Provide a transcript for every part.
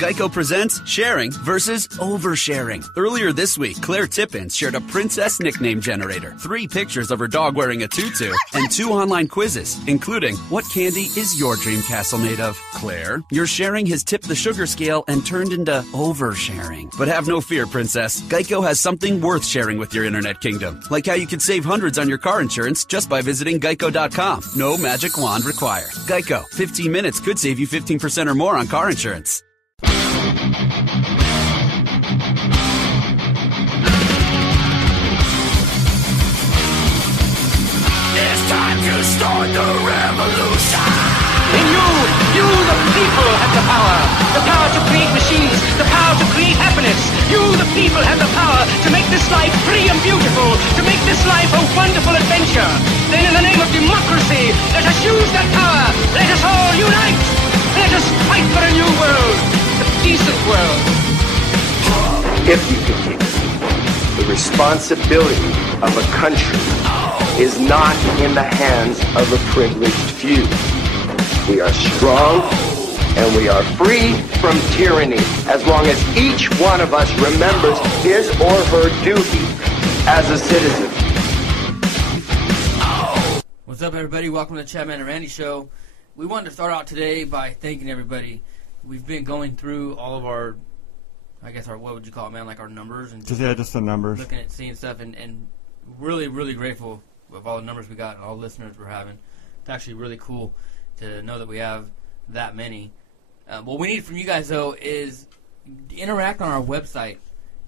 Geico presents sharing versus oversharing. Earlier this week, Claire Tippins shared a princess nickname generator, 3 pictures of her dog wearing a tutu, and 2 online quizzes, including what candy is your dream castle made of? Claire, your sharing has tipped the sugar scale and turned into oversharing. But have no fear, princess. Geico has something worth sharing with your internet kingdom, like how you could save hundreds on your car insurance just by visiting geico.com. No magic wand required. Geico, 15 minutes could save you 15% or more on car insurance. It's time to start the revolution. In you the people have the power to create machines, the power to create happiness. You, the people, have the power to make this life free and beautiful, to make this life a wonderful adventure. Then in the name of democracy, let us use that power. Let us all unite. Let us fight for a new world, a decent world. If you can keep it, the responsibility of a country is not in the hands of a privileged few. We are strong and we are free from tyranny as long as each one of us remembers his or her duty as a citizen. What's up, everybody? Welcome to the CHADMAN and RANDY show. We wanted to start out today by thanking everybody. We've been going through all of our, what would you call it, man, like our numbers and just the numbers. Looking at seeing stuff and really, really grateful with all the numbers we got and all the listeners we're having. It's actually really cool to know that we have that many. What we need from you guys, though, is interact on our website,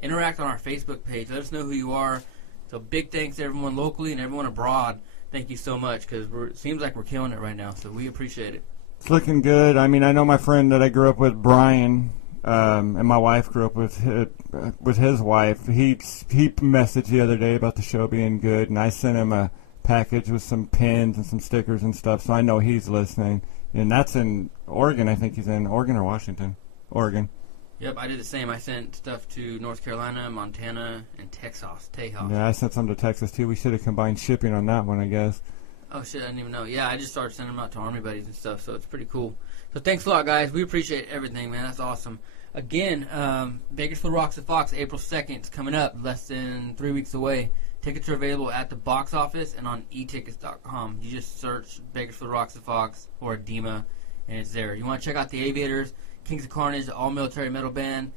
interact on our Facebook page. Let us know who you are. So big thanks to everyone locally and everyone abroad. Thank you so much, because it seems like we're killing it right now, so we appreciate it. It's looking good. I mean, I know my friend that I grew up with, Brian, and my wife grew up with his wife. He messaged the other day about the show being good, and I sent him a package with some pins and some stickers and stuff, so I know he's listening. And that's in Oregon. I think he's in Oregon or Washington. Oregon. Yep, I did the same. I sent stuff to North Carolina, Montana, and Texas. Yeah, I sent some to Texas, too. We should have combined shipping on that one, I guess. Oh, shit, I didn't even know. Yeah, I just started sending them out to Army buddies and stuff, so it's pretty cool. So thanks a lot, guys. We appreciate everything, man. That's awesome. Again, Bakersfield Rocks the Fox, April 2nd. It's coming up, less than 3 weeks away. Tickets are available at the box office and on etickets.com. You just search Bakersfield Rocks the Fox or Edema, and it's there. You want to check out the Aviators, Kings of Carnage, the all-military metal band,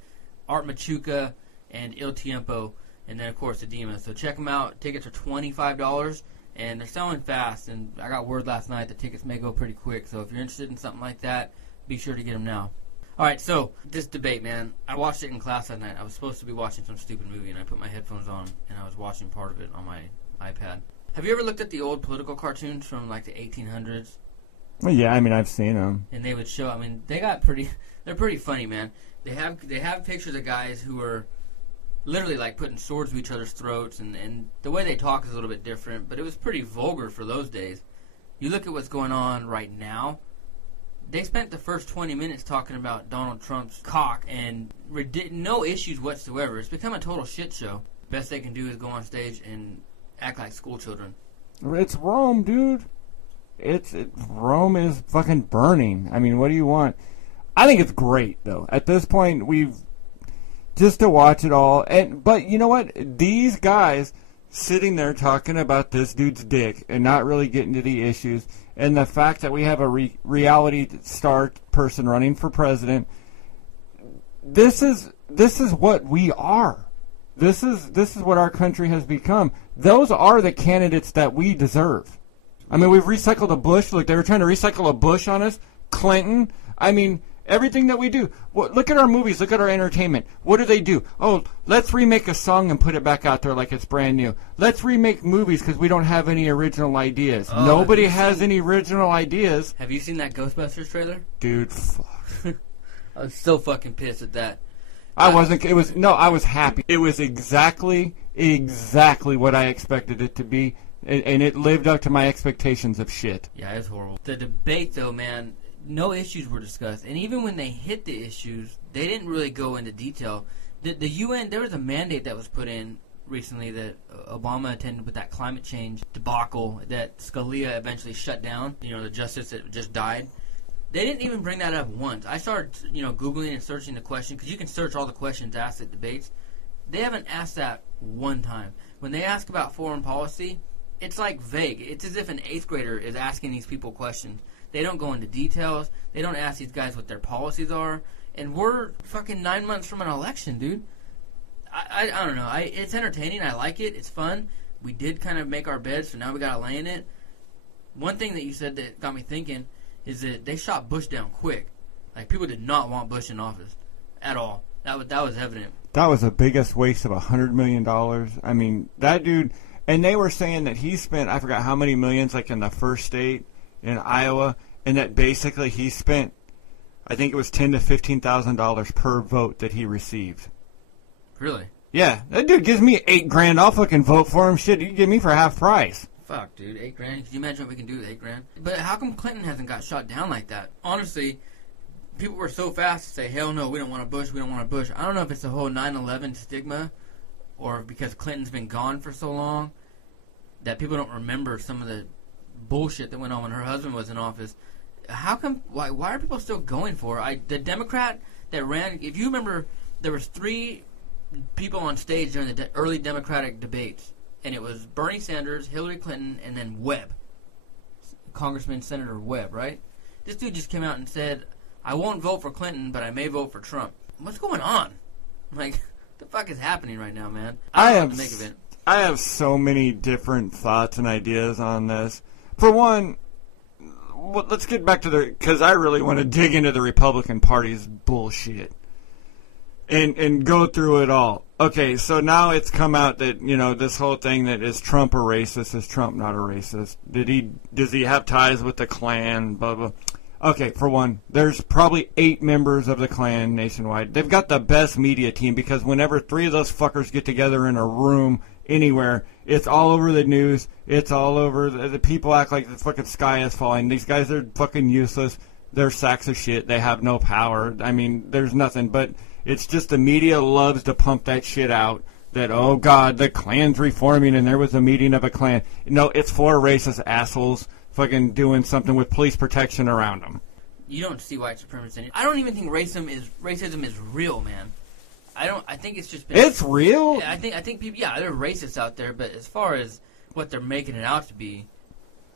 Art Machuca, and Il Tiempo, and then, of course, Edema. So check them out. Tickets are $25, and they're selling fast. And I got word last night that tickets may go pretty quick. So if you're interested in something like that, be sure to get them now. All right, so this debate, man, I watched it in class that night. I was supposed to be watching some stupid movie, and I put my headphones on, and I was watching part of it on my iPad. Have you ever looked at the old political cartoons from, like, the 1800s? Well, yeah, I mean, I've seen them. And they would show, I mean, they're pretty funny, man. They have pictures of guys who are literally, like, putting swords to each other's throats, and the way they talk is a little bit different, but it was pretty vulgar for those days. You look at what's going on right now. They spent the first 20 minutes talking about Donald Trump's cock and no issues whatsoever. It's become a total shit show. Best they can do is go on stage and act like school children. It's Rome, dude. Rome is fucking burning. I mean, what do you want? I think it's great, though. At this point, we've just to watch it all. But you know what? These guys sitting there talking about this dude's dick and not really getting to the issues, and the fact that we have a reality star person running for president, this is what we are. This is what our country has become. Those are the candidates that we deserve. I mean, we've recycled a Bush. Look, they were trying to recycle a Bush on us. Clinton. I mean, everything that we do. Look at our movies. Look at our entertainment. What do? Oh, let's remake a song and put it back out there like it's brand new. Let's remake movies because we don't have any original ideas. Nobody has any original ideas. Have you seen that Ghostbusters trailer? Dude, fuck. I was so fucking pissed at that. I was happy. It was exactly what I expected it to be, and it lived up to my expectations of shit. Yeah, it was horrible. The debate, though, man, no issues were discussed, and even when they hit the issues, they didn't really go into detail. The UN, there was a mandate that was put in recently that Obama attended with that climate change debacle that Scalia eventually shut down, the justice that just died. They didn't even bring that up once. I started, Googling and searching the question, because you can search all the questions asked at debates. They haven't asked that one time. When they ask about foreign policy, it's like vague. It's as if an 8th grader is asking these people questions. They don't go into details. They don't ask these guys what their policies are. And we're fucking 9 months from an election, dude. I don't know. It's entertaining. I like it. It's fun. We did kind of make our bed, so now we got to lay in it. One thing that you said that got me thinking is that they shot Bush down quick. Like, people did not want Bush in office at all. That was evident. That was the biggest waste of $100 million. I mean, that dude, and they were saying that he spent, I forgot how many millions, like in the first state in Iowa, and that basically he spent, I think it was $10,000 to $15,000 per vote that he received. Really? Yeah, that dude gives me $8,000. I'll fucking vote for him. Shit, you give me for half price. Fuck, dude, $8,000. Can you imagine what we can do with $8,000? But how come Clinton hasn't got shot down like that? Honestly, people were so fast to say, hell no, we don't want a Bush, we don't want a Bush. I don't know if it's the whole 9/11 stigma or because Clinton's been gone for so long that people don't remember some of the bullshit that went on when her husband was in office. How come, why are people still going for it? The Democrat that ran, if you remember, there was 3 people on stage during the early Democratic debates, and it was Bernie Sanders, Hillary Clinton, and then Webb. Congressman Senator Webb, right? This dude just came out and said, I won't vote for Clinton, but I may vote for Trump. What's going on? Like, what the fuck is happening right now, man? I don't know what to make of it. I have so many different thoughts and ideas on this. For one, let's get back to because I really want to dig into the Republican Party's bullshit and go through it all. Okay, so now it's come out that, this whole thing that is Trump a racist, is Trump not a racist? Does he have ties with the Klan, blah, blah. Okay, for one, there's probably 8 members of the Klan nationwide. They've got the best media team because whenever 3 of those fuckers get together in a room anywhere, it's all over the news. It's all over. The people act like the fucking sky is falling. These guys are fucking useless. They're sacks of shit. They have no power. I mean, there's nothing. But it's just the media loves to pump that shit out. That, oh, God, the Klan's reforming and there was a meeting of a Klan. No, it's 4 racist assholes fucking doing something with police protection around them. You don't see white supremacy in it. I don't even think racism is real, man. I think it's just been... It's real? I think people... Yeah, there are racists out there, but as far as what they're making it out to be...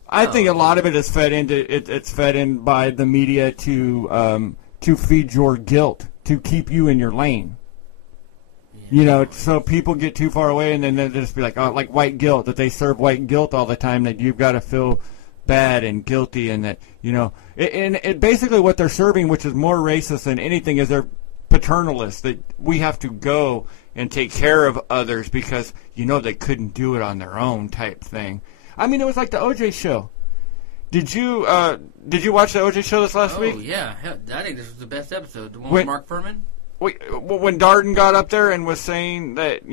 I think a lot of it is fed into... It's fed in by the media to feed your guilt, to keep you in your lane. Yeah, so people get too far away and then they'll just be like, oh, like white guilt, that they serve white guilt all the time, that you've got to feel bad and guilty, and that, and basically what they're serving, which is more racist than anything, is they're paternalists, that we have to go and take care of others because, they couldn't do it on their own type thing. I mean, it was like the OJ show. Did you watch the OJ show this last week? Oh, yeah. I think this was the best episode. The one with Mark Furman? When Darden got up there and was saying that,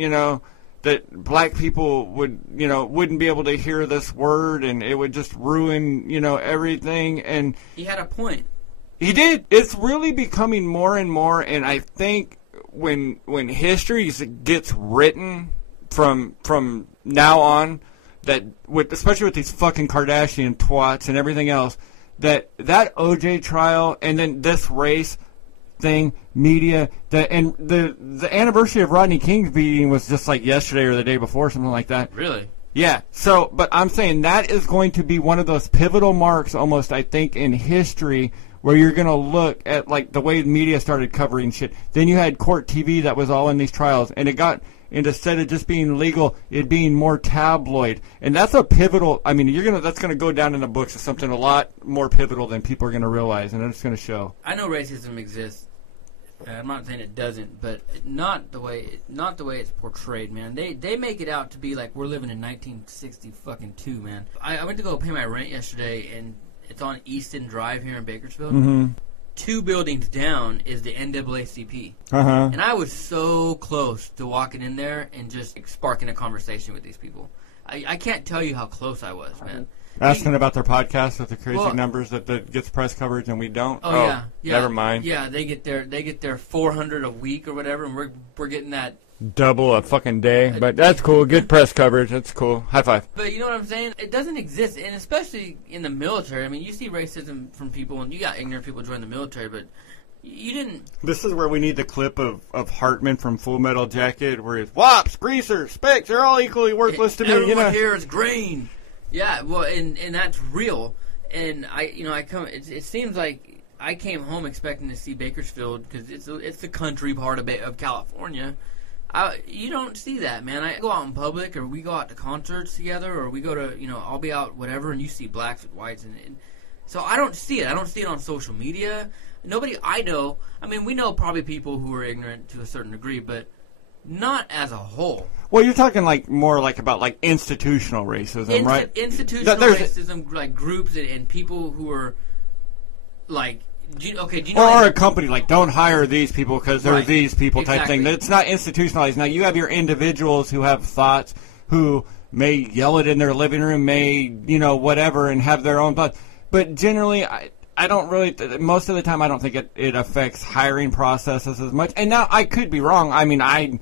that black people wouldn't be able to hear this word and it would just ruin, everything. And he had a point. He did. It's really becoming more and more, and I think when history gets written from now on, that especially with these fucking Kardashian twats and everything else, that OJ trial and then this race thing, media, and the anniversary of Rodney King's beating was just like yesterday or the day before, something like that. Really? Yeah. So, but I'm saying that is going to be one of those pivotal marks, almost, I think, in history, where you're going to look at like the way media started covering shit. Then you had court TV that was all in these trials, and it got, and instead of just being legal, it being more tabloid, and that's a pivotal. I mean, that's gonna go down in the books as something a lot more pivotal than people are gonna realize, and it's gonna show. I know racism exists. I'm not saying it doesn't, but not the way it's portrayed, man. They make it out to be like we're living in 1960 fucking 2, man. I went to go pay my rent yesterday, and it's on Easton Drive here in Bakersfield. Mm-hmm. 2 buildings down is the NAACP. Uh-huh. And I was so close to walking in there and just sparking a conversation with these people. I can't tell you how close I was, man. Asking about their podcast with the crazy numbers that gets press coverage and we don't. Oh yeah. Never mind. Yeah, they get their 400 a week or whatever, and we're getting that double a fucking day. But that's cool. Good press coverage. That's cool. High five. But you know what I'm saying? It doesn't exist, and especially in the military. I mean, you see racism from people, and you got ignorant people join the military, but you didn't. This is where we need the clip of Hartman from Full Metal Jacket, where he's wops, greasers, spicks, they're all equally worthless to me. Everyone here is green. Yeah, well, and that's real. And it seems like I came home expecting to see Bakersfield because it's the country part of California. You don't see that, man. I go out in public, or we go out to concerts together, or we go to, I'll be out whatever, and you see blacks with whites, and so I don't see it. I don't see it on social media. Nobody I know. I mean, we know probably people who are ignorant to a certain degree, but not as a whole. Well, you're talking more about institutional racism, right? Institutional racism, like groups and people who are like. Do you know? Or a company like, don't hire these people because they're these people type thing. It's not institutionalized. Now, you have your individuals who have thoughts, who may yell it in their living room, may, whatever, and have their own thoughts. But generally, I don't really, most of the time, I don't think it affects hiring processes as much. And now, I could be wrong. I mean, I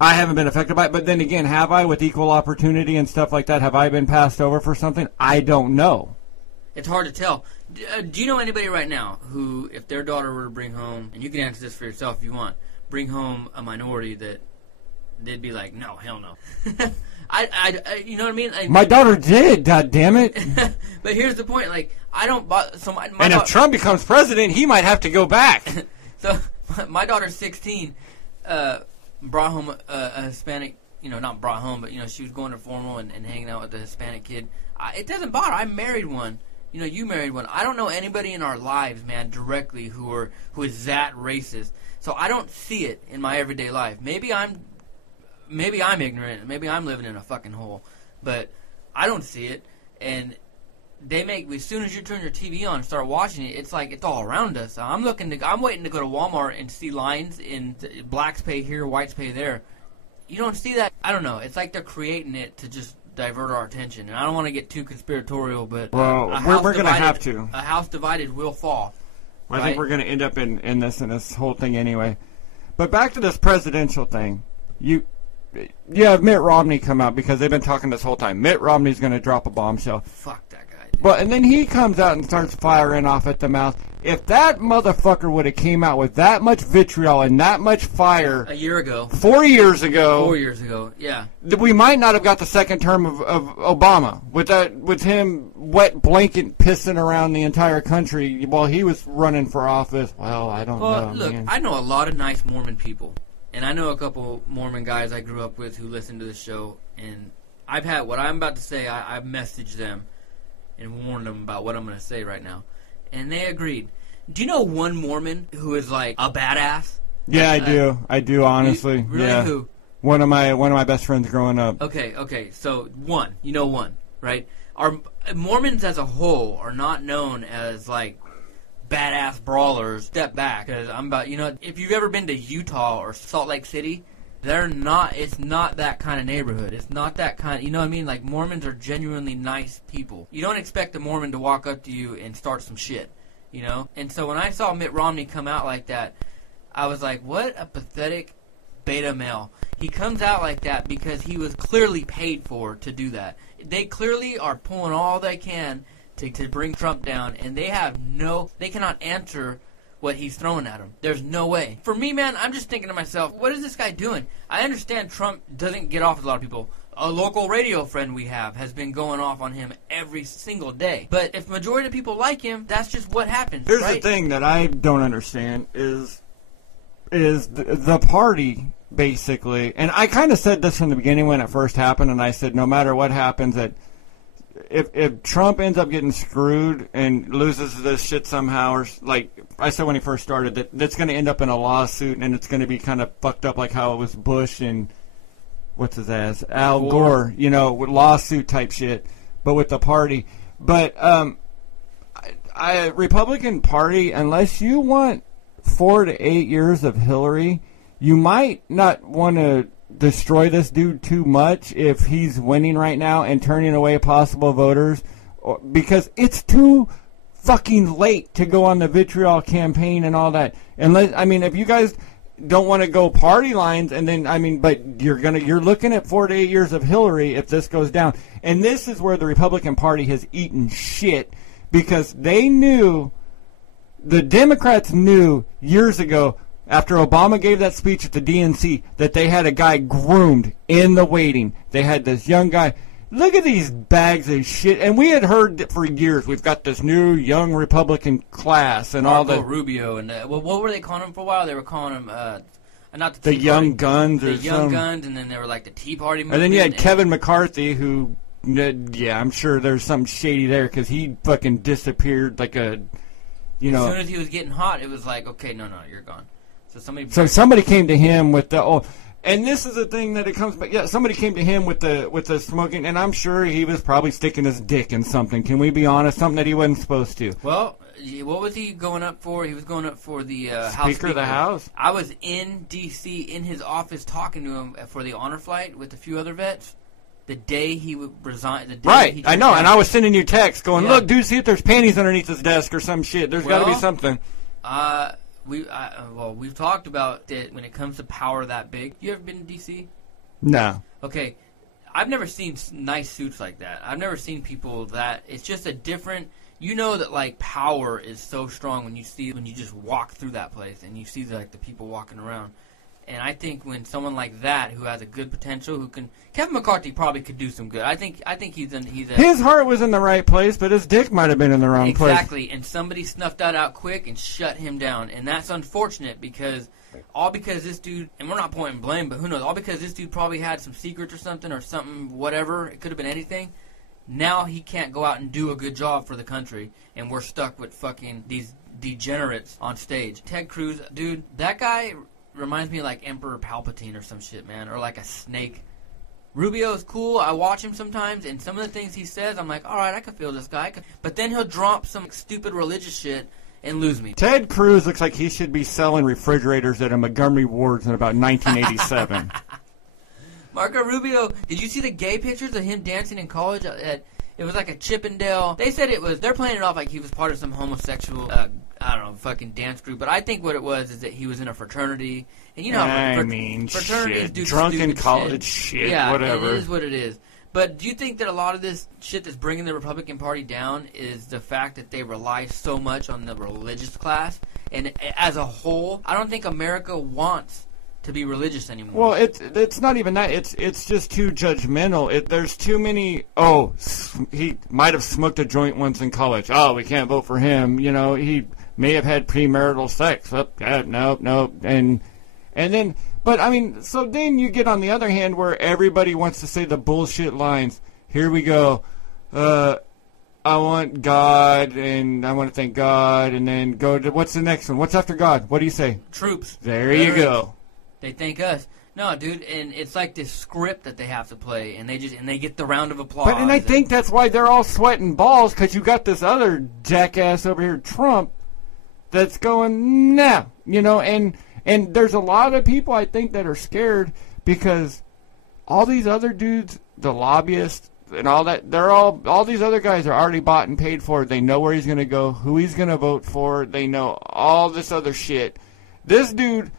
haven't been affected by it. But then again, have I, with equal opportunity and stuff like that, have I been passed over for something? I don't know. It's hard to tell. Do you know anybody right now who, if their daughter were to bring home, and you can answer this for yourself if you want, bring home a minority that they'd be like, no, hell no. You know what I mean? My daughter did, God damn it. But here's the point, like, I don't, if Trump becomes president, he might have to go back. So, my daughter's 16, brought home a Hispanic, not brought home, but, she was going to formal and hanging out with a Hispanic kid. It doesn't bother. I married one. You married one. I don't know anybody in our lives, man, directly who is that racist. So I don't see it in my everyday life. Maybe I'm ignorant. Maybe I'm living in a fucking hole. But I don't see it. And as soon as you turn your TV on and start watching it, it's like it's all around us. I'm waiting to go to Walmart and see lines in blacks pay here, whites pay there. You don't see that. I don't know. It's like they're creating it to just divert our attention, and I don't want to get too conspiratorial, but we're going to have to. A house divided will fall. I think we're going to end up in this whole thing anyway. But back to this presidential thing, you have Mitt Romney come out because they've been talking this whole time. Mitt Romney's going to drop a bombshell. Fuck that guy. Well, and then he comes out and starts firing off at the mouth. If that motherfucker would have came out with that much vitriol and that much fire a year ago, 4 years ago, 4 years ago, yeah, we might not have got the second term of Obama with him wet blanket pissing around the entire country while he was running for office. Well, I don't know. Look, man. I know a lot of nice Mormon people, and I know a couple Mormon guys I grew up with who listen to the show, and I've had what I'm about to say. I've messaged them and warned them about what I'm going to say right now. And they agreed. Do you know one Mormon who is like a badass? Yeah, I do. I do, honestly. Really? Yeah. Who? One of my best friends growing up. Okay. So one, right? Our Mormons as a whole are not known as like badass brawlers. Step back, because if you've ever been to Utah or Salt Lake City, it's not that kind of neighborhood. It's not that kind, you know what I mean? Like, Mormons are genuinely nice people. You don't expect a Mormon to walk up to you and start some shit, And so when I saw Mitt Romney come out like that, I was like, what a pathetic beta male. He comes out like that because he was clearly paid for to do that. They clearly are pulling all they can to bring Trump down, and they cannot answer what he's throwing at him. There's no way. For me, man, I'm just thinking to myself, what is this guy doing? I understand Trump doesn't get off with a lot of people. A local radio friend we have has been going off on him every single day. But if majority of people like him, that's just what happens. Here's the thing that I don't understand is the party, basically. And I kind of said this from the beginning when it first happened, and I said no matter what happens, that if Trump ends up getting screwed and loses this shit somehow, or like I said when he first started, that's going to end up in a lawsuit, and it's going to be kind of fucked up like how it was Bush and what's his ass, Al Gore, with lawsuit type shit, but with the party. But Republican Party, unless you want 4 to 8 years of Hillary, you might not want to destroy this dude too much if he's winning right now and turning away possible voters, because it's too fucking late to go on the vitriol campaign and all that. Unless, if you guys, don't want to go party lines, and then but you're looking at 4 to 8 years of Hillary if this goes down, and this is where the Republican Party has eaten shit because they knew, the Democrats knew years ago after Obama gave that speech at the DNC that they had a guy groomed in the waiting. They had this young guy. Look at these bags of shit. And we had heard for years, we've got this new young Republican class and Marco all the Rubio and what were they calling him for a while? They were calling him not the Young Guns, the Young Guns, and then they were like the Tea Party movement. And then you had Kevin McCarthy, who, yeah, I'm sure there's something shady there because he fucking disappeared like a, you know. As soon as he was getting hot, it was like, okay, no, you're gone. So somebody came to him with the and this is the thing that it comes back. Yeah, somebody came to him with the smoking, and I'm sure he was probably sticking his dick in something. Can we be honest? Something that he wasn't supposed to. Well, what was he going up for? He was going up for the House Speaker of the House. I was in D.C. in his office talking to him for the honor flight with a few other vets. The day he would resign. The day right, I know, and I was sending you texts going, look, dude, see if there's panties underneath his desk or some shit. There's got to be something. We've talked about it when it comes to power that big. You ever been to D.C.? No. Okay. I've never seen nice suits like that. I've never seen people that... It's just a different... You know that, like, power is so strong when you just walk through that place and you see, like, the people walking around. And I think when someone like that, who has a good potential, who can... Kevin McCarthy probably could do some good. I think he's his heart was in the right place, but his dick might have been in the wrong place. Exactly, and somebody snuffed that out quick and shut him down. And that's unfortunate because this dude, and we're not pointing blame, but who knows, all because this dude probably had some secrets or something, whatever, it could have been anything. Now he can't go out and do a good job for the country, and we're stuck with fucking these degenerates on stage. Ted Cruz, dude, that guy... reminds me of like Emperor Palpatine or some shit, man, or like a snake. Rubio is cool. I watch him sometimes, and some of the things he says, I'm like, all right, I can feel this guy. But then he'll drop some stupid religious shit and lose me. Ted Cruz looks like he should be selling refrigerators at a Montgomery Ward's in about 1987. Marco Rubio, did you see the gay pictures of him dancing in college at... It was like a Chippendale. They said they're playing it off like he was part of some homosexual, fucking dance group. But I think what it was is that he was in a fraternity. And you know how fraternities shit. do drunken college shit, yeah, whatever. It is what it is. But do you think that a lot of this shit that's bringing the Republican Party down is the fact that they rely so much on the religious class? And as a whole, I don't think America wants to be religious anymore. Well, it's not even that. It's just too judgmental. There's too many. Oh, he might have smoked a joint once in college. Oh, we can't vote for him. You know, he may have had premarital sex. No, and then. But I mean, so then you get on the other hand where everybody wants to say the bullshit lines. Here we go. I want God, and I want to thank God, and then go to what's the next one? What's after God? What do you say? Troops. There you go. They thank us. No, dude, and it's like this script that they have to play, and they get the round of applause. But I think that's why they're all sweating balls, because you got this other jackass over here, Trump, that's going, nah, you know, and there's a lot of people, I think, that are scared because all these other dudes, the lobbyists and all that, all these other guys are already bought and paid for. They know where he's going to go, who he's going to vote for. They know all this other shit. This dude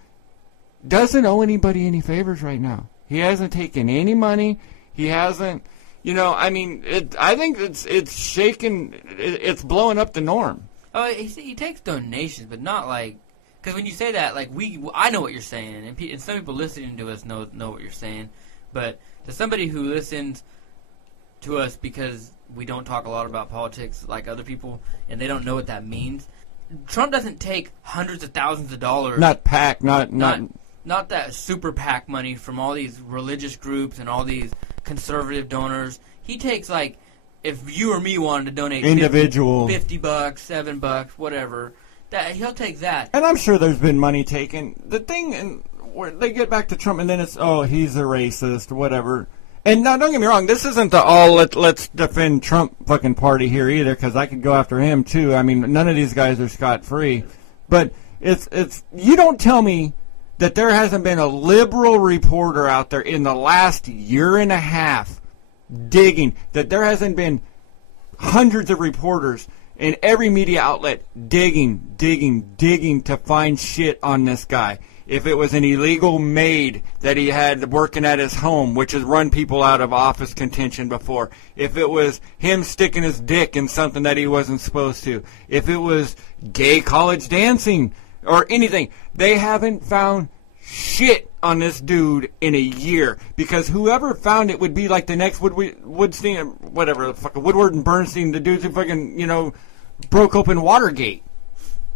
doesn't owe anybody any favors right now. He hasn't taken any money. He hasn't, you know, I mean, I think it's shaking, it's blowing up the norm. Oh, he takes donations, but not like, because when you say that, like, I know what you're saying, and some people listening to us know what you're saying, but to somebody who listens to us because we don't talk a lot about politics like other people, and they don't know what that means, Trump doesn't take hundreds of thousands of dollars. Not PAC, not that super PAC money from all these religious groups and all these conservative donors. He takes, like, if you or me wanted to donate individual $50, $7, whatever, that he'll take that. And I'm sure there's been money taken. The thing, and where they get back to Trump, and then it's, oh, he's a racist, whatever. And now, don't get me wrong, this isn't the let's defend Trump fucking party here either, because I could go after him too. I mean, none of these guys are scot-free. But it's you don't tell me that there hasn't been a liberal reporter out there in the last year and a half digging, that there hasn't been hundreds of reporters in every media outlet digging to find shit on this guy. If it was an illegal maid that he had working at his home, which has run people out of office contention before. If it was him sticking his dick in something that he wasn't supposed to. If it was gay college dancing or anything. They haven't found shit on this dude in a year. Because whoever found it would be like the next Woodstein, whatever, the fucking Woodward and Bernstein, the dudes who fucking, broke open Watergate.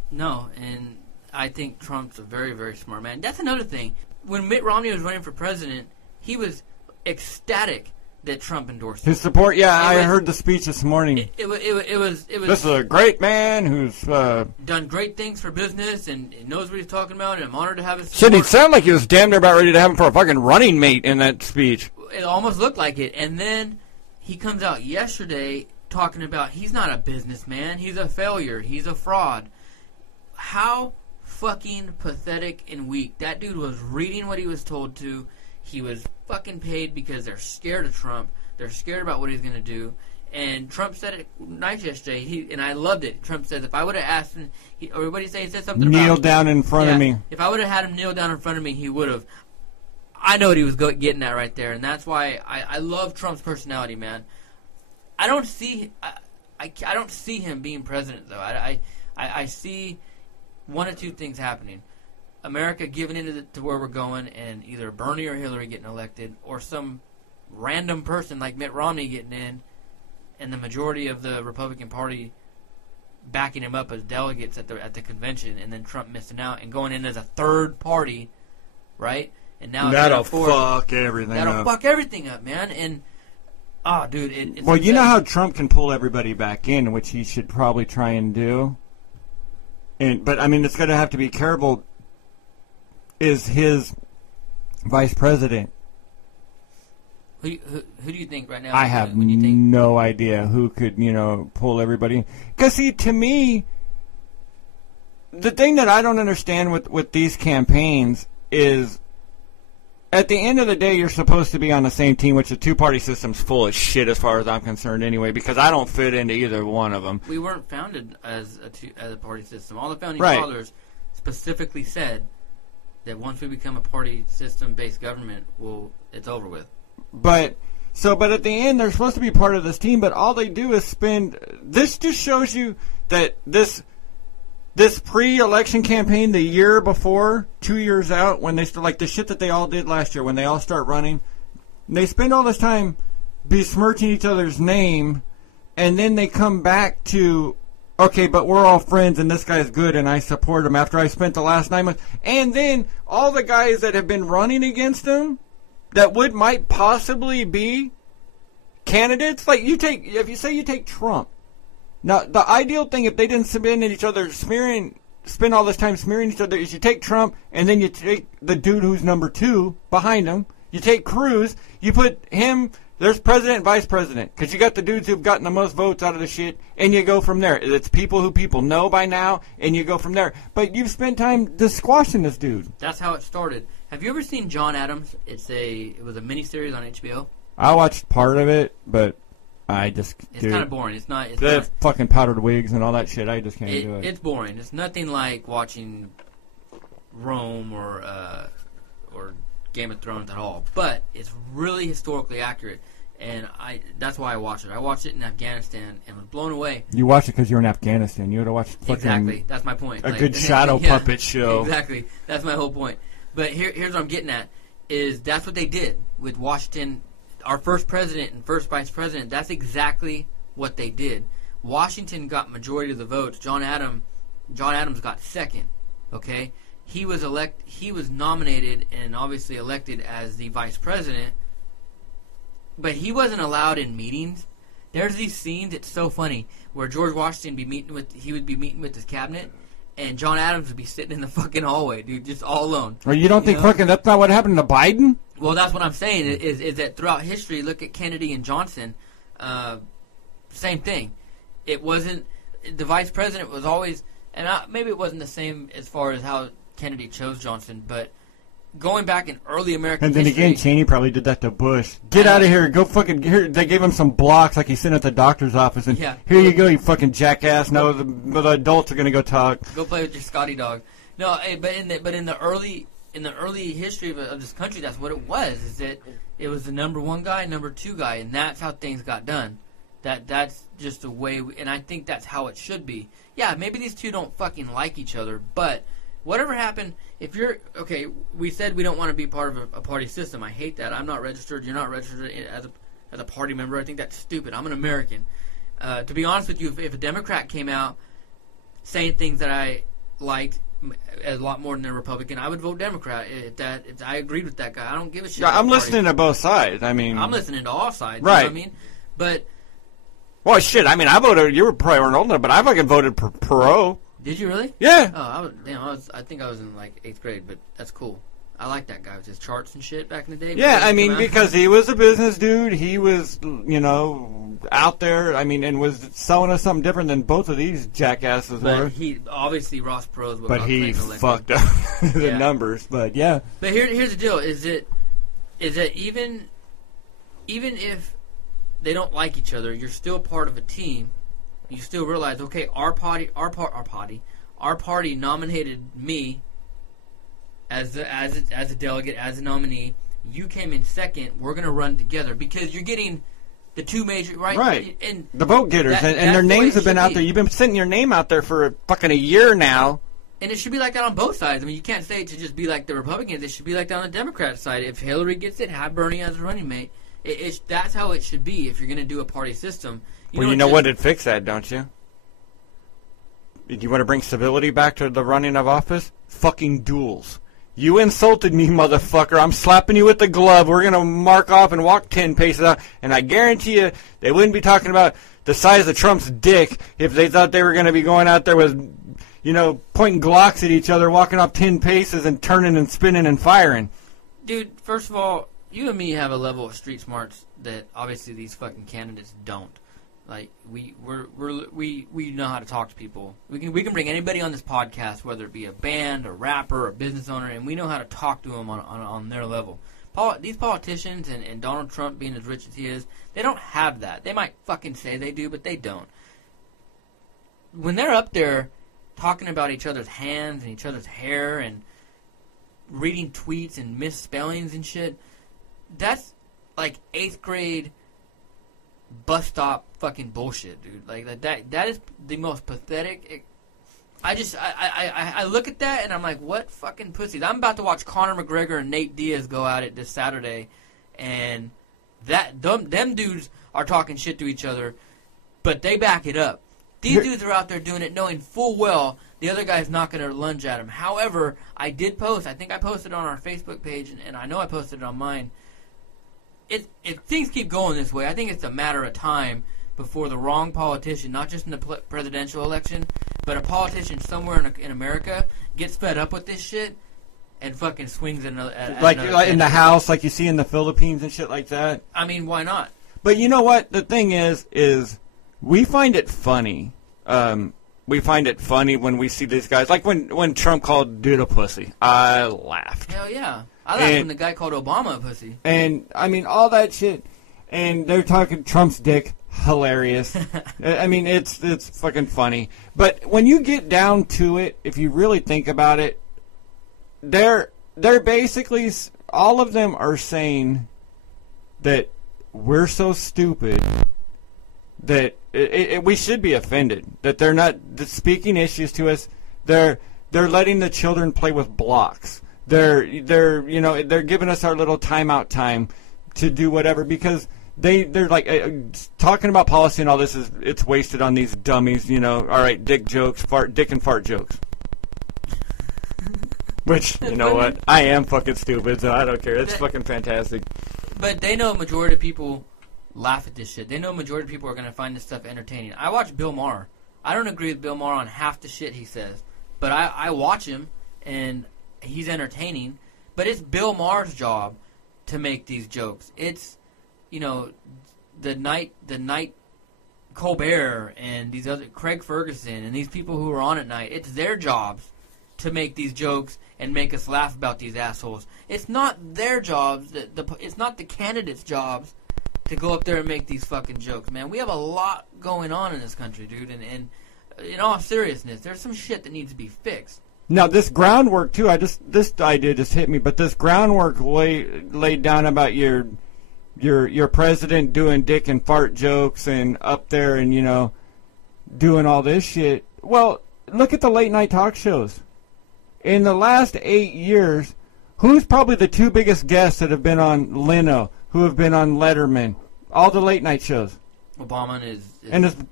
No, and I think Trump's a very, very smart man. That's another thing. When Mitt Romney was running for president, he was ecstatic that Trump endorsed him. His support, I heard the speech this morning. It was. This is a great man who's done great things for business and knows what he's talking about, and I'm honored to have his support. Shit, he sounded like he was damn near about ready to have him for a fucking running mate in that speech. It almost looked like it. And then he comes out yesterday talking about he's not a businessman, he's a failure, he's a fraud. How fucking pathetic and weak. That dude was reading what he was told to. He was fucking paid because they're scared of Trump. They're scared about what he's going to do. And Trump said it nice yesterday, and I loved it. Trump says, if I would have asked him, or what did he say? He said something about... Kneel down in front of me. If I would have had him kneel down in front of me, he would have. I know what he was getting at right there, and that's why I love Trump's personality, man. I don't see him being president, though. I see one of two things happening. America giving in to where we're going, and either Bernie or Hillary getting elected, or some random person like Mitt Romney getting in, and the majority of the Republican Party backing him up as delegates at the convention, and then Trump missing out and going in as a third party, right? And now that'll fuck everything up. That'll fuck everything up, man. And dude, it's well, you know how Trump can pull everybody back in, which he should probably try and do. But I mean, it's going to have to be careful. Is his vice president? Who do you think right now? I have no idea who could, pull everybody in. Because, see, to me, the thing that I don't understand with these campaigns is, at the end of the day, you're supposed to be on the same team, which the two-party system's full of shit as far as I'm concerned anyway, because I don't fit into either one of them. We weren't founded as a party system. All the founding fathers specifically said that once we become a party system-based government, it's over with. But at the end, they're supposed to be part of this team, but all they do is spend... This just shows you that this pre-election campaign the year before, 2 years out, when they start, like the shit that they all did last year, when they all start running, they spend all this time besmirching each other's name, and then they come back to... Okay, but we're all friends, and this guy's good, and I support him after I spent the last 9 months. And then all the guys that have been running against him that might possibly be candidates, like if you say you take Trump. Now, the ideal thing, if they didn't spend all this time smearing each other, is you take Trump, and then you take the dude who's number 2 behind him. You take Cruz, you put him... There's president and vice president, because you got the dudes who've gotten the most votes out of the shit, and you go from there. It's people who people know by now, and you go from there. But you've spent time just squashing this dude. That's how it started. Have you ever seen John Adams? It was a miniseries on HBO. I watched part of it, but it's kind of boring. It's not. Fucking powdered wigs and all that shit. I just can't do it. It's boring. It's nothing like watching Rome or Game of Thrones at all, but it's really historically accurate, and that's why I watched it. I watched it in Afghanistan and was blown away. You watched it because you were in Afghanistan. You would have watched exactly. That's my point. A good shadow puppet show. Exactly. That's my whole point. But here's what I'm getting at: is that's what they did with Washington, our first president and first vice president. That's exactly what they did. Washington got majority of the votes. John Adams got second. Okay. He was nominated and obviously elected as the vice president, but he wasn't allowed in meetings. There's these scenes, it's so funny, where George Washington would be meeting with his cabinet, and John Adams would be sitting in the fucking hallway, dude, just all alone. Well, you don't think that's not what happened to Biden? Well, that's what I'm saying, is that throughout history, look at Kennedy and Johnson, same thing. It wasn't, the vice president was always, and maybe it wasn't the same as far as how Kennedy chose Johnson, but going back in early American And then history, again, Cheney probably did that to Bush. Get out of here. Go fucking... Here, they gave him some blocks like he's sitting at the doctor's office. And Yeah. here you go, you fucking jackass. No, the adults are going to go talk. go play with your Scotty dog. No, but in the early history of this country, that's what it was. Is that it was the number one guy, number two guy, and that's how things got done. That's just the way, and I think that's how it should be. Yeah, maybe these two don't fucking like each other, but whatever happened, if you're okay, we said we don't want to be part of a party system. I hate that. I'm not registered. You're not registered as a party member. I think that's stupid. I'm an American. To be honest with you, if a Democrat came out saying things that I liked a lot more than a Republican, I would vote Democrat. If I agreed with that guy, I don't give a shit. Yeah, I'm listening to both sides. I mean, I'm listening to all sides. Right. You know what I mean? But well, shit. I mean, I voted. You were probably weren't old enough, but I fucking voted Perot. did you really? Yeah. Oh, I think I was in like 8th grade, but that's cool. I like that guy with his charts and shit back in the day. Yeah, I mean, because he was a business dude. He was, out there. I mean, and was selling us something different than both of these jackasses were. But he obviously Ross Perot's what But got he Clinton elected. fucked up the Yeah. numbers. But yeah. But here's the deal: is that even if they don't like each other, you're still part of a team. You still realize, okay, our party nominated me as a delegate, as a nominee. You came in second. We're gonna run together because you're getting the two major Right. And The vote getters. That- and that's their the way names it have been should out be. there. You've been sending your name out there for fucking a year now. And it should be like that on both sides. I mean, you can't say it to just be like the Republicans. It should be like that on the Democrat side. If Hillary gets it, have Bernie as a running mate. That's how it should be if you're going to do a party system. Well, you know what would fix that, don't you? You want to bring civility back to the running of office? Fucking duels. You insulted me, motherfucker. I'm slapping you with the glove. We're going to mark off and walk 10 paces out. And I guarantee you, they wouldn't be talking about the size of Trump's dick if they thought they were going to be going out there with, pointing Glocks at each other, walking off 10 paces and turning and spinning and firing. Dude, first of all, you and me have a level of street smarts that obviously these fucking candidates don't. Like we know how to talk to people. We can bring anybody on this podcast, whether it be a band, a rapper, a business owner, and we know how to talk to them on their level. These politicians and Donald Trump being as rich as he is, they don't have that. They might fucking say they do, but they don't. When they're up there talking about each other's hands and each other's hair and reading tweets and misspellings and shit, that's like 8th grade bus stop fucking bullshit, dude. Like that is the most pathetic. I look at that and I'm like, what fucking pussies? I'm about to watch Conor McGregor and Nate Diaz go at it this Saturday, and them dudes are talking shit to each other, but they back it up. These dudes are out there doing it knowing full well the other guy's not going to lunge at him. However, I did post, I think I posted on our Facebook page, and I know I posted it on mine. If things keep going this way, I think it's a matter of time before the wrong politician, not just in the presidential election, but a politician somewhere in America gets fed up with this shit and fucking swings at Like another in the House, like you see in the Philippines and shit like that. I mean, why not? But you know what? The thing is we find it funny. We find it funny when we see these guys. Like when Trump called dude a pussy. I laughed. Hell yeah. I laughed when the guy called Obama a pussy. And, I mean, all that shit. And they're talking Trump's dick. Hilarious. I mean, it's fucking funny. But when you get down to it, if you really think about it, they're basically, all of them are saying that we're so stupid that we should be offended. That they're not speaking issues to us. They're letting the children play with blocks. They're giving us our little timeout time to do whatever because they're like talking about policy and all this it's wasted on these dummies. All right, dick and fart jokes. Which you know what, I am fucking stupid, so I don't care. It's fucking fantastic. But they know a majority of people laugh at this shit. They know a majority of people are gonna find this stuff entertaining. I watch Bill Maher. I don't agree with Bill Maher on half the shit he says, but I watch him and he's entertaining, but it's Bill Maher's job to make these jokes. It's, the night Colbert and these other Craig Ferguson and these people who are on at night. It's their jobs to make these jokes and make us laugh about these assholes. It's not their jobs. It's not the candidates' jobs to go up there and make these fucking jokes, man. We have a lot going on in this country, dude. And in all seriousness, there's some shit that needs to be fixed. Now, this groundwork, too, this idea just hit me, but this groundwork laid down about your president doing dick and fart jokes and up there and, doing all this shit. Well, look at the late-night talk shows. In the last 8 years, who's probably the two biggest guests that have been on Leno, who have been on Letterman, all the late-night shows? Obama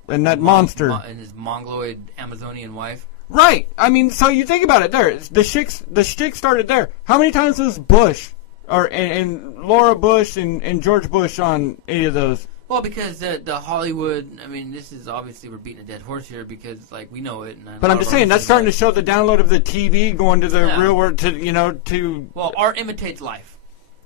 and that monster. And his Mongoloid Amazonian wife. Right. I mean, so you think about it there. The shtick started there. How many times was Bush and Laura Bush and George Bush on any of those? Well, because the Hollywood, I mean, this is obviously we're beating a dead horse here because, we know it. But I'm just saying, that's starting to show the download of the TV going to the real world to... Well, art imitates life.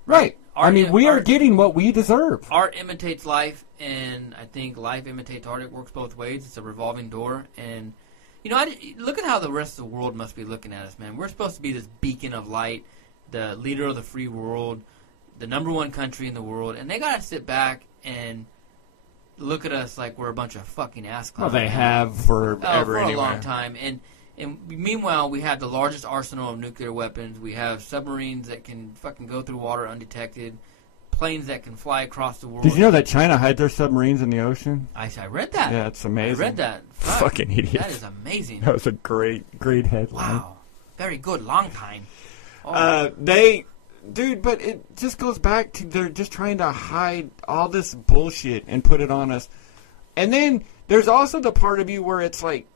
Right. We are getting what we deserve. Art imitates life, and I think life imitates art. It works both ways. It's a revolving door, and... look at how the rest of the world must be looking at us, man. We're supposed to be this beacon of light, the leader of the free world, the #1 country in the world, and they got to sit back and look at us like we're a bunch of fucking ass clowns. Well, they have forever for a long time. And meanwhile, we have the largest arsenal of nuclear weapons. We have submarines that can fucking go through water undetected, planes that can fly across the world. Did you know that China hides their submarines in the ocean? I read that. Yeah, it's amazing. I read that. Fuck. Fucking idiot. That is amazing. That was a great headline. Wow. Very good. Long time. Oh. Dude, but it just goes back to they're just trying to hide all this bullshit and put it on us. And then there's also the part of you where it's like,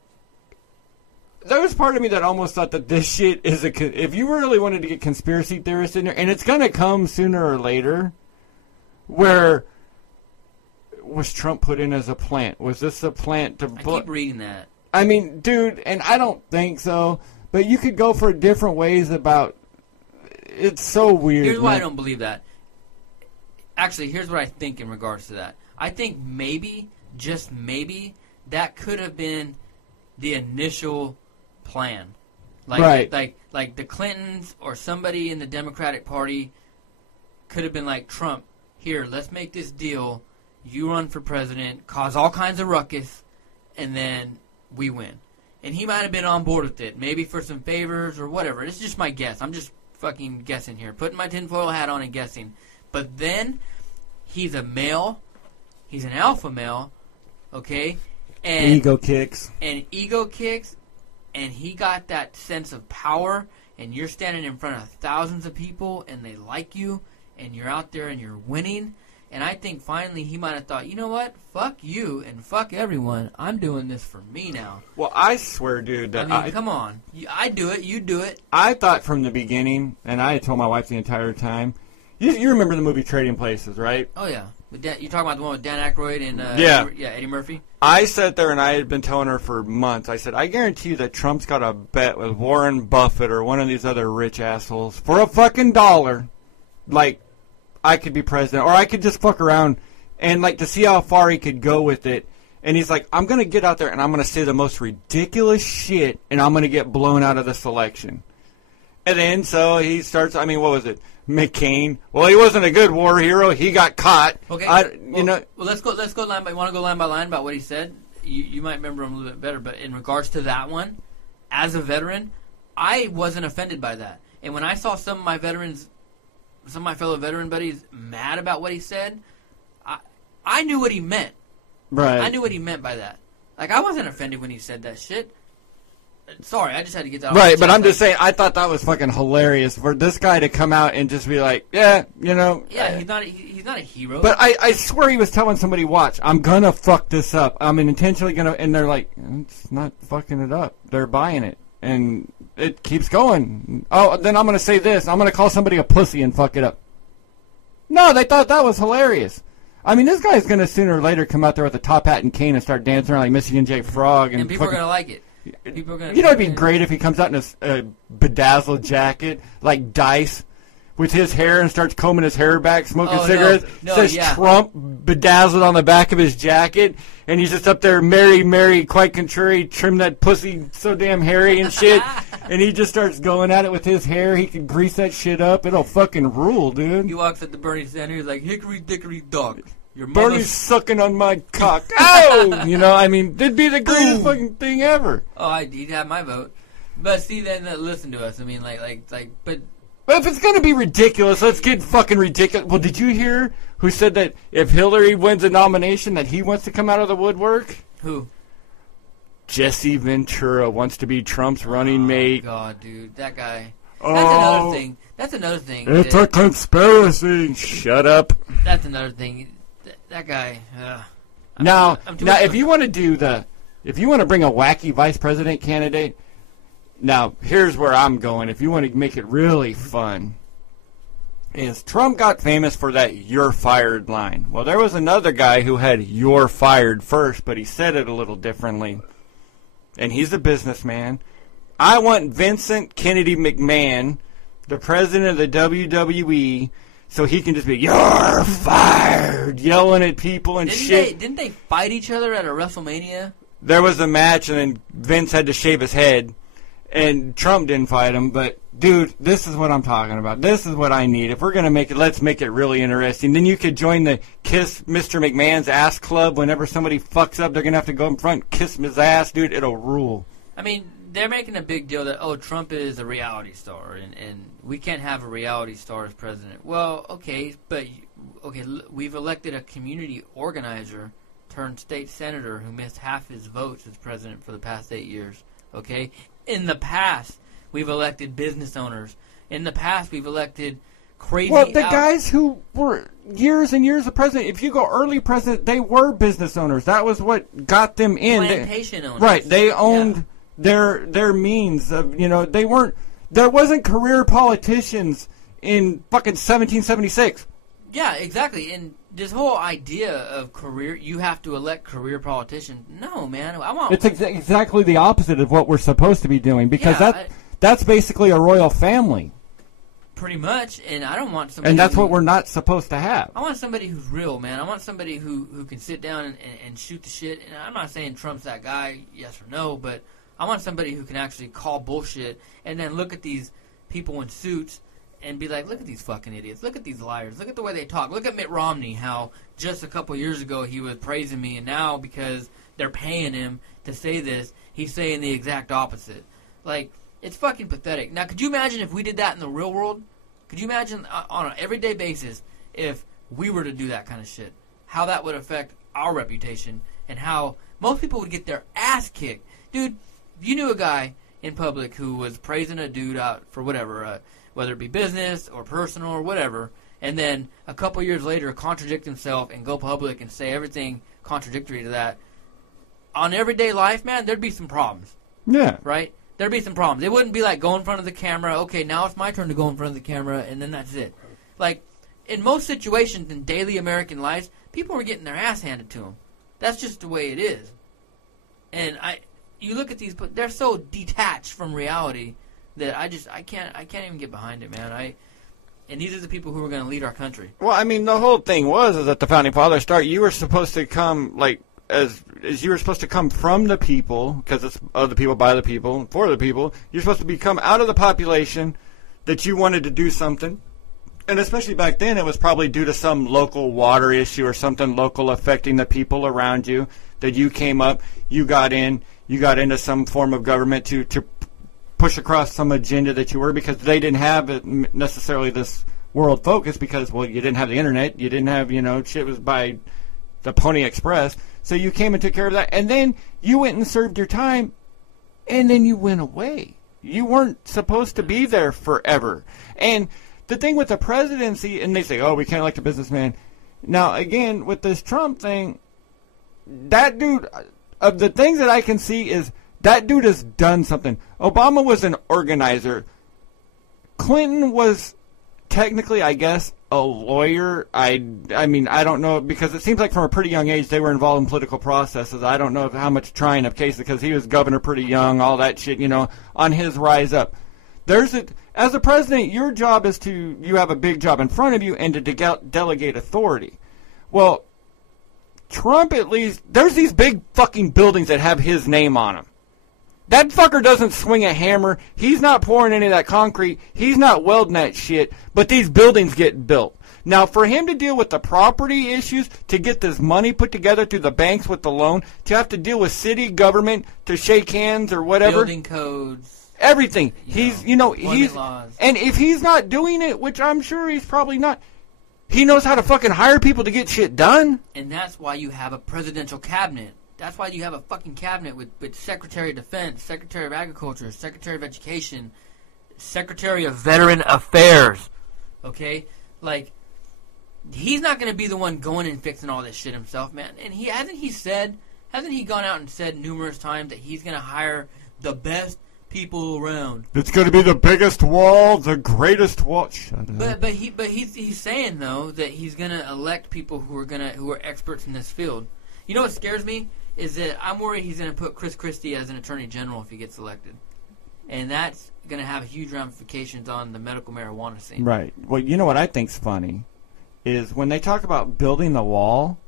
there was part of me that almost thought that this shit is if you really wanted to get conspiracy theorists in there, and it's going to come sooner or later, where was Trump put in as a plant? Was this a plant to... I keep reading that. I mean, dude, and I don't think so, but you could go for different ways about... It's so weird. Here's why I don't believe that. Actually, here's what I think in regards to that. I think maybe, just maybe, that could have been the initial plan. Like the Clintons or somebody in the Democratic Party could have been like, Trump, here, let's make this deal. You run for president, cause all kinds of ruckus, and then we win. And he might have been on board with it, maybe for some favors or whatever. It's just my guess. I'm just fucking guessing here, putting my tinfoil hat on and guessing. But then he's a male, he's an alpha male, okay, and ego kicks, and he got that sense of power. And you're standing in front of thousands of people, and they like you, and you're out there and you're winning. And I think finally he might have thought, you know what? Fuck you and fuck everyone. I'm doing this for me now. Well, I swear, dude, that come on. I do it. You do it. I thought from the beginning, and I had told my wife the entire time, you remember the movie Trading Places, right? Oh, yeah. You're talking about the one with Dan Aykroyd and Eddie Murphy? I sat there and I had been telling her for months, I said, I guarantee you that Trump's got a bet with Warren Buffett or one of these other rich assholes for a fucking $1. Like, I could be president, or I could just fuck around and to see how far he could go with it. And he's like, I'm going to get out there and I'm going to say the most ridiculous shit and I'm going to get blown out of this election. And then so he starts, what was it? McCain. Well, he wasn't a good war hero. He got caught. Okay. Well, let's go line by. You want to go line by line about what he said? You might remember him a little bit better. But in regards to that one, as a veteran, I wasn't offended by that. And when I saw some of my fellow veteran buddies mad about what he said, I knew what he meant. Right. I knew what he meant by that. I wasn't offended when he said that shit. Sorry, I just had to get that off right, my chest. But I'm just saying, I thought that was fucking hilarious for this guy to come out and just be like, yeah, Yeah, he's not a hero. But I swear he was telling somebody, watch, I'm going to fuck this up. I'm intentionally going to, and they're like, it's not fucking it up. They're buying it. And it keeps going. Oh, then I'm going to say this. I'm going to call somebody a pussy and fuck it up. No, they thought that was hilarious. This guy's going to sooner or later come out there with a top hat and cane and start dancing around like Michigan J. Frog. And people are going to like it. People are gonna it'd be great if he comes out in a bedazzled jacket, like Dice, with his hair and starts combing his hair back, smoking Oh, cigarettes. no, Says yeah. Trump bedazzled on the back of his jacket, and he's just up there, Mary, Mary, quite contrary, trim that pussy so damn hairy and shit. And he just starts going at it with his hair. He can grease that shit up. It'll fucking rule, dude. He walks at the Bernie Sanders, he's like, hickory dickory dock. Your Bernie's mother's... sucking on my cock. Ow! You know, I mean, it'd be the greatest fucking thing ever. Oh, he'd have my vote. But see, then listen to us. I mean, but But if it's going to be ridiculous, let's get fucking ridiculous. Well, did you hear who said that if Hillary wins a nomination that he wants to come out of the woodwork? who? Jesse Ventura wants to be Trump's running mate. God, dude, that guy. Oh. That's another thing. It's a conspiracy. Shut up. That's another thing. That guy. Now, I'm too now, much if you want to if you want to bring a wacky vice president candidate, now here's where I'm going. If you want to make it really fun, is Trump got famous for that "you're fired" line. Well, there was another guy who had "you're fired" first, but he said it a little differently, and he's a businessman. I want Vincent Kennedy McMahon, the president of the WWE, so he can just be, "You're fired," yelling at people and shit. Didn't they fight each other at a WrestleMania? There was a match, and then Vince had to shave his head, and Trump didn't fight him. But, dude, this is what I'm talking about. This is what I need. If we're going to make it, let's make it really interesting. Then you could join the Kiss Mr. McMahon's Ass Club. Whenever somebody fucks up, they're going to have to go in front and kiss his ass. Dude, it'll rule. I mean, they're making a big deal that, Trump is a reality star, and we can't have a reality star as president. Well, okay, we've elected a community organizer turned state senator who missed half his votes as president for the past 8 years, okay? In the past, we've elected business owners. In the past, we've elected crazy... Well, the guys who were years and years of president, if you go early president, they were business owners. That was what got them in. Plantation owners. Right, they owned their means of, they weren't... There wasn't career politicians in fucking 1776. Yeah, exactly. And this whole idea of career, you have to elect career politicians. No, man. I want... It's exactly the opposite of what we're supposed to be doing, because that's basically a royal family. Pretty much, and I don't want somebody... And that's what we're not supposed to have. I want somebody who's real, man. I want somebody who can sit down and shoot the shit. And I'm not saying Trump's that guy, yes or no, but I want somebody who can actually call bullshit and then look at these people in suits and be like, look at these fucking idiots. Look at these liars. Look at the way they talk. Look at Mitt Romney, how just a couple years ago he was praising me, and now because they're paying him to say this, he's saying the exact opposite. Like, it's fucking pathetic. Now, could you imagine if we did that in the real world? Could you imagine on an everyday basis if we were to do that kind of shit? How that would affect our reputation and how most people would get their ass kicked. Dude, if you knew a guy in public who was praising a dude out for whatever, whether it be business or personal or whatever, and then a couple years later contradict himself and go public and say everything contradictory to that, on everyday life, man, there'd be some problems. Yeah. Right? There'd be some problems. It wouldn't be like go in front of the camera, okay, now it's my turn to go in front of the camera, and then that's it. Like, in most situations in daily American lives, people are getting their ass handed to them. That's just the way it is. And you look at these, but they're so detached from reality that I can't even get behind it, man. And these are the people who are going to lead our country. Well, I mean, the whole thing was that the Founding Fathers you were supposed to come, like, as you were supposed to come from the people, because it's of the people, by the people, for the people. You're supposed to become out of the population that you wanted to do something. And especially back then, it was probably due to some local water issue or something local affecting the people around you, that you came up, you got into some form of government to push across some agenda that you were, because they didn't have necessarily this world focus, because, well, you didn't have the internet, you didn't have, shit was by the Pony Express. So you came and took care of that, and then you went and served your time, and then you went away. You weren't supposed to be there forever. And the thing with the presidency, and they say, we can't elect a businessman. Now, again, with this Trump thing, that dude, of the things that I can see is that dude has done something. Obama was an organizer. Clinton was technically, I guess, a lawyer. I mean, I don't know, because it seems like from a pretty young age they were involved in political processes. I don't know how much trying of cases, because he was governor pretty young, all that shit, on his rise up. As a president, your job is you have a big job in front of you and to delegate authority. Well, Trump, at least, there's these big fucking buildings that have his name on them. That fucker doesn't swing a hammer. He's not pouring any of that concrete. He's not welding that shit. But these buildings get built. Now, for him to deal with the property issues, to get this money put together through the banks with the loan, to have to deal with city government, to shake hands or whatever. Building codes. Everything. Laws. And if he's not doing it, which I'm sure he's probably not, he knows how to fucking hire people to get shit done. And that's why you have a presidential cabinet. That's why you have a fucking cabinet with Secretary of Defense, Secretary of Agriculture, Secretary of Education, Secretary of Veteran Affairs. Okay? Like, he's not going to be the one going and fixing all this shit himself, man. And hasn't he gone out and said numerous times that he's going to hire the best people around? It's going to be the biggest wall, the greatest wall. Shut up. But he's saying though that he's going to elect people who are experts in this field. You know what scares me is that I'm worried he's going to put Chris Christie as an attorney general if he gets elected, and that's going to have huge ramifications on the medical marijuana scene. Right. Well, you know what I think's funny is when they talk about building the wall.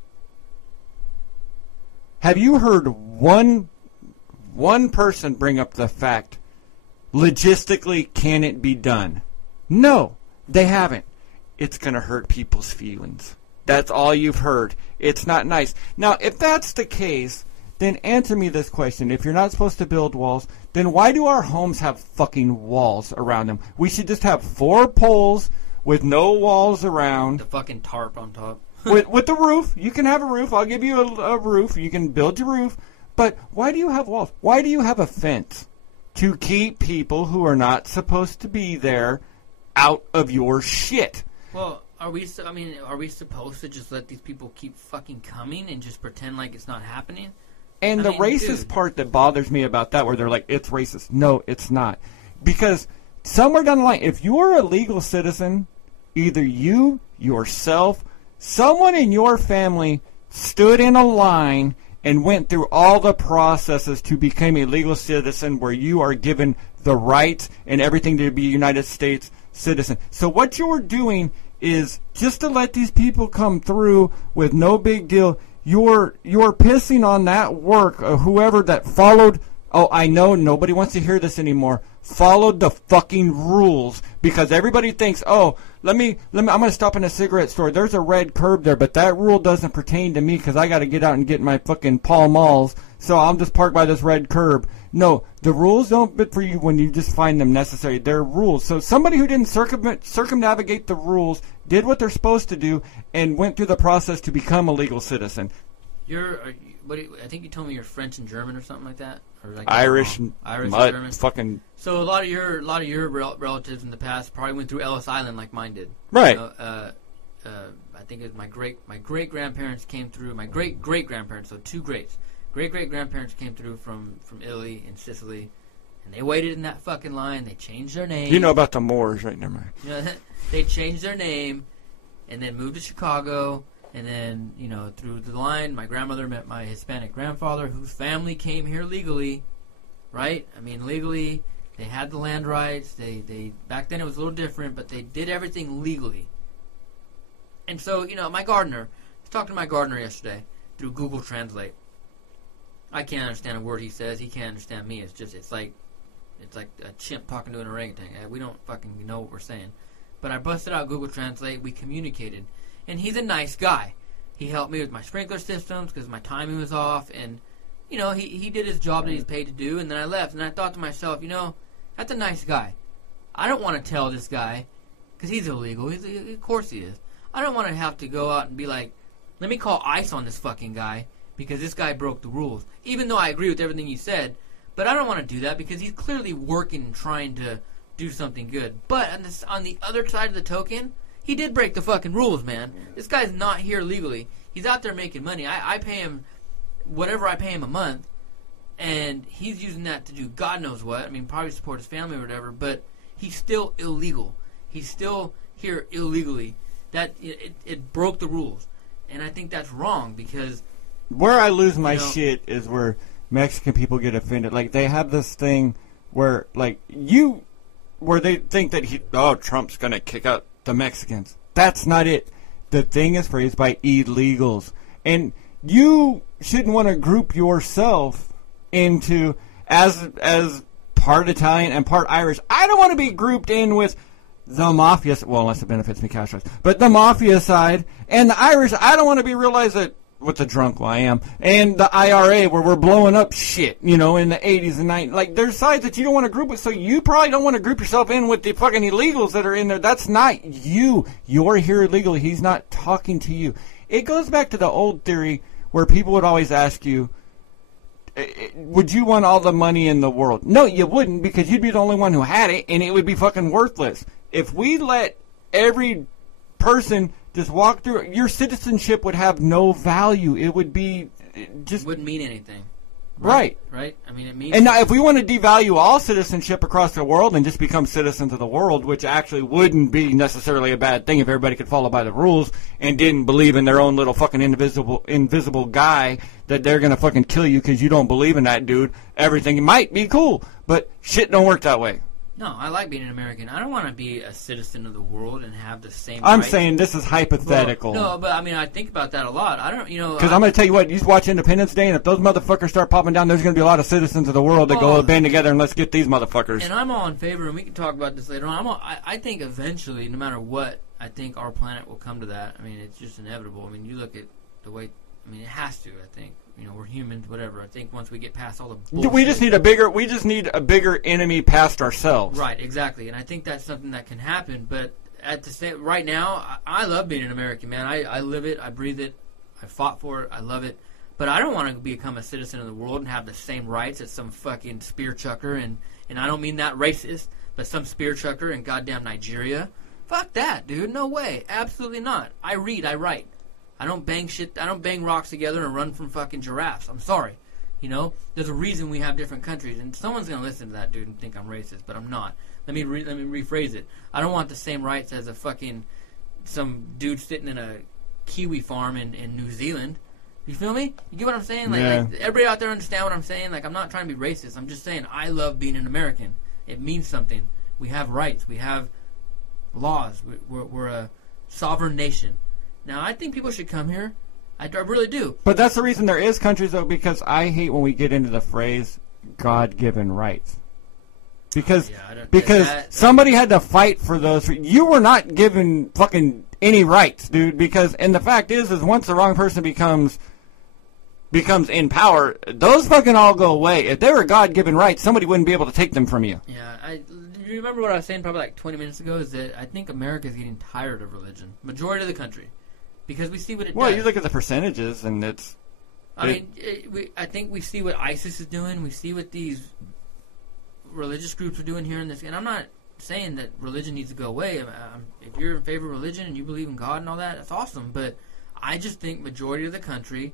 Have you heard one person bring up the fact, logistically, can it be done? No, they haven't. It's going to hurt people's feelings. That's all you've heard. It's not nice. Now, if that's the case, then answer me this question. If you're not supposed to build walls, then why do our homes have fucking walls around them? We should just have 4 poles with no walls around. The fucking tarp on top. with the roof. You can have a roof. I'll give you a roof. You can build your roof. But why do you have walls? Why do you have a fence? To keep people who are not supposed to be there out of your shit. Well, are we supposed to just let these people keep fucking coming and just pretend like it's not happening? And the racist part that bothers me about that, where they're like, it's racist. No, it's not. Because somewhere down the line, if you're a legal citizen, either you, yourself, someone in your family stood in a line and went through all the processes to become a legal citizen where you are given the rights and everything to be a United States citizen. So what you're doing is just to let these people come through with no big deal. You're pissing on that work of whoever that followed. Oh, I know nobody wants to hear this anymore. Followed the fucking rules, because everybody thinks, oh, I'm going to stop in a cigarette store. There's a red curb there, but that rule doesn't pertain to me because I got to get out and get my fucking Pall Malls, so I'll just park by this red curb. No, the rules don't fit for you when you just find them necessary. They're rules. So somebody who didn't circumnavigate the rules, did what they're supposed to do, and went through the process to become a legal citizen. I think you told me you're French and German or something like that, or like Irish and German. Fucking. So a lot of your relatives in the past probably went through Ellis Island like mine did. Right. I think it was my great grandparents came through. My great grandparents, so 2 greats. Great grandparents came through from Italy and Sicily, and they waited in that fucking line. They changed their name. You know about the Moors, right? Never mind. You know, they changed their name, and then moved to Chicago. And then, through the line, my grandmother met my Hispanic grandfather, whose family came here legally, right? I mean, legally, they had the land rights. They back then it was a little different, but they did everything legally. And so, my gardener, I was talking to my gardener yesterday through Google Translate. I can't understand a word he says. He can't understand me. It's like a chimp talking to an orangutan. We don't fucking know what we're saying. But I busted out Google Translate. We communicated. And he's a nice guy. He helped me with my sprinkler systems because my timing was off. And, he did his job that he's paid to do. And then I left. And I thought to myself, that's a nice guy. I don't want to tell this guy, because he's illegal. Of course he is. I don't want to have to go out and be like, let me call ICE on this fucking guy because this guy broke the rules. Even though I agree with everything you said. But I don't want to do that because he's clearly working and trying to do something good. But on the other side of the token, he did break the fucking rules, man. This guy's not here legally. He's out there making money. I pay him whatever I pay him a month, and he's using that to do God knows what. I mean, probably support his family or whatever, but he's still illegal. He's still here illegally. That it broke the rules. And I think that's wrong because... Where I lose my shit is where Mexican people get offended. Like, they have this thing where, like, where they think that Trump's going to kick out the Mexicans. That's not it. The thing is phrased by illegals. And you shouldn't want to group yourself into as part Italian and part Irish. I don't want to be grouped in with the mafia, well, unless it benefits me cash-wise, but the mafia side and the Irish. I don't want to be realized that what the drunk I am, and the IRA where we're blowing up shit, in the 80s and 90s. Like, there's sides that you don't want to group with, so you probably don't want to group yourself in with the fucking illegals that are in there. That's not you. You're here illegally. He's not talking to you. It goes back to the old theory where people would always ask you, would you want all the money in the world? No, you wouldn't, because you'd be the only one who had it, and it would be fucking worthless. If we let every person just walk through, your citizenship would have no value. It would be just... It wouldn't mean anything. Right. Right? I mean, it means... And now, if we want to devalue all citizenship across the world and just become citizens of the world, which actually wouldn't be necessarily a bad thing if everybody could follow by the rules and didn't believe in their own little fucking invisible guy that they're going to fucking kill you because you don't believe in that dude, everything might be cool. But shit don't work that way. No, I like being an American. I don't want to be a citizen of the world and have the same I'm rights. saying this is hypothetical. Well, no, but I mean, I think about that a lot. I don't, Because I'm going to tell you what, you watch Independence Day, and if those motherfuckers start popping down, there's going to be a lot of citizens of the world that go band together and let's get these motherfuckers. And I'm all in favor, and we can talk about this later on. I think eventually, no matter what, I think our planet will come to that. I mean, it's just inevitable. I mean, you look at the way, it has to, I think. We're humans, whatever. I think once we get past all the bullshit, we just need a bigger enemy past ourselves. Right, exactly. And I think that's something that can happen. But at the same, right now, I love being an American, man. I live it, I breathe it, I fought for it, I love it. But I don't want to become a citizen of the world and have the same rights as some fucking spear chucker, and I don't mean that racist, but some spear chucker in goddamn Nigeria. Fuck that, dude. No way. Absolutely not. I read, I write. I don't bang rocks together and run from fucking giraffes. I'm sorry. There's a reason we have different countries, and someone's going to listen to that dude and think I'm racist, but I'm not. Let me rephrase it. I don't want the same rights as some dude sitting in a kiwi farm in New Zealand. You feel me? You get what I'm saying? Like everybody out there understand what I'm saying? Like, I'm not trying to be racist. I'm just saying I love being an American. It means something. We have rights. We have laws. We're a sovereign nation. Now, I think people should come here. I really do. But that's the reason there is countries, though, because I hate when we get into the phrase God-given rights. Because somebody had to fight for those. You were not given fucking any rights, dude. And the fact is once the wrong person becomes in power, those fucking all go away. If they were God-given rights, somebody wouldn't be able to take them from you. Yeah, you remember what I was saying probably like 20 minutes ago? Is that I think America is getting tired of religion. Majority of the country. Because we see what it does. Well, you look at the percentages, and it's... I think we see what ISIS is doing. We see what these religious groups are doing here in this. And I'm not saying that religion needs to go away. If you're in favor of religion and you believe in God and all that, that's awesome. But I just think majority of the country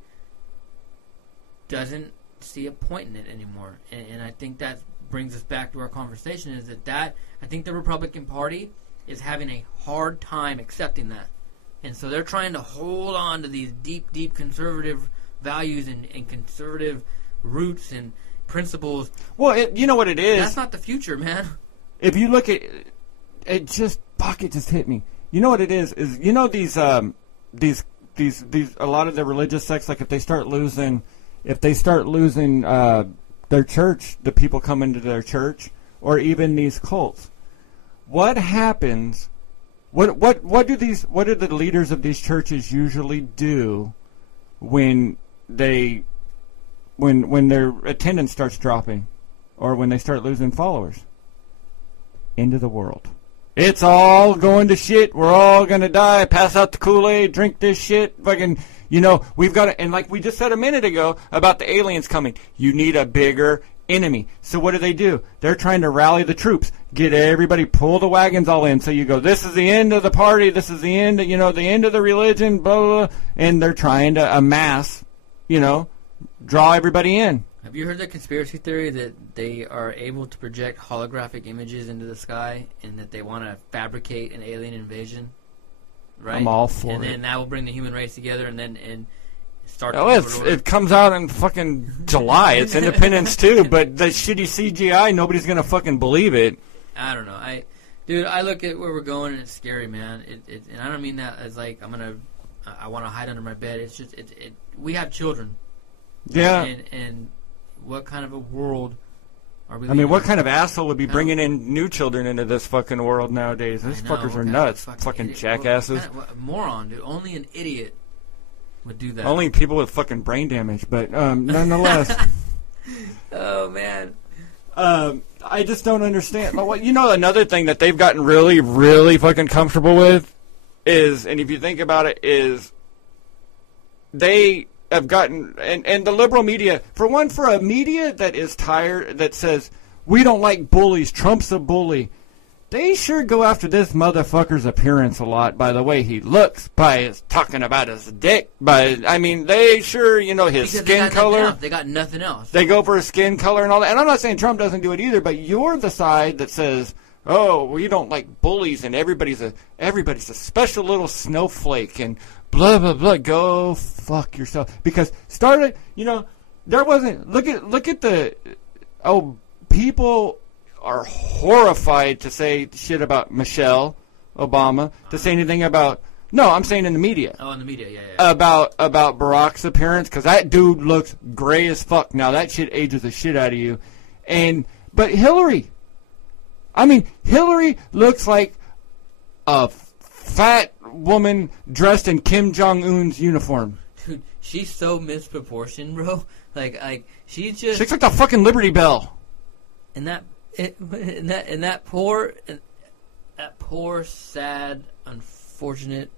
doesn't see a point in it anymore. And I think that brings us back to our conversation, is that I think the Republican Party is having a hard time accepting that. And so they're trying to hold on to these deep, deep conservative values and conservative roots and principles. Well, you know what it is? That's not the future, man. If you look at it, it just hit me. You know what it is these a lot of the religious sects, like if they start losing their church, the people come into their church, or even these cults. What happens? What do the leaders of these churches usually do when their attendance starts dropping, or when they start losing followers? Into the world. It's all going to shit. We're all gonna die. Pass out the Kool-Aid. Drink this shit. Fucking, we've got to. And like we just said a minute ago about the aliens coming, you need a bigger enemy. So what do? They're trying to rally the troops, get everybody, pull the wagons all in. So you go, this is the end of the party, this is the end, the end of the religion, blah, blah, blah. And they're trying to amass, draw everybody in. Have you heard the conspiracy theory that they are able to project holographic images into the sky and that they want to fabricate an alien invasion? Right? I'm all for it. And then that will bring the human race together and start it comes out in fucking July. It's Independence too, but the shitty CGI, nobody's gonna fucking believe it. I don't know. Dude, I look at where we're going and it's scary, man. And I don't mean that as like I want to hide under my bed. It's just we have children. Yeah. And what kind of a world are we? I mean, what kind of asshole would be bringing in new children into this fucking world nowadays? These fuckers are nuts. Fucking jackasses. What moron, dude. Only an idiot would do that. Only people with fucking brain damage, but nonetheless. Oh, man. I just don't understand. You know, another thing that they've gotten really, really fucking comfortable with is, and if you think about it, is they have gotten, and the liberal media, for a media that is tired, that says, we don't like bullies, Trump's a bully, they sure go after this motherfucker's appearance a lot, by the way he looks, by his talking about his dick, they sure, his skin color. They got nothing else. They go for his skin color and all that. And I'm not saying Trump doesn't do it either, but you're the side that says, oh, we don't like bullies and everybody's a special little snowflake and blah, blah, blah. Go fuck yourself. Because there wasn't, look at the, people are horrified to say shit about Michelle Obama, to say anything about, no, I'm saying in the media. Oh, in the media, yeah. About Barack's appearance, because that dude looks gray as fuck. Now, that shit ages the shit out of you. But Hillary looks like a fat woman dressed in Kim Jong-un's uniform. Dude, she's so misproportioned, bro. Like she's just... She looks like the fucking Liberty Bell. And that poor, sad, unfortunate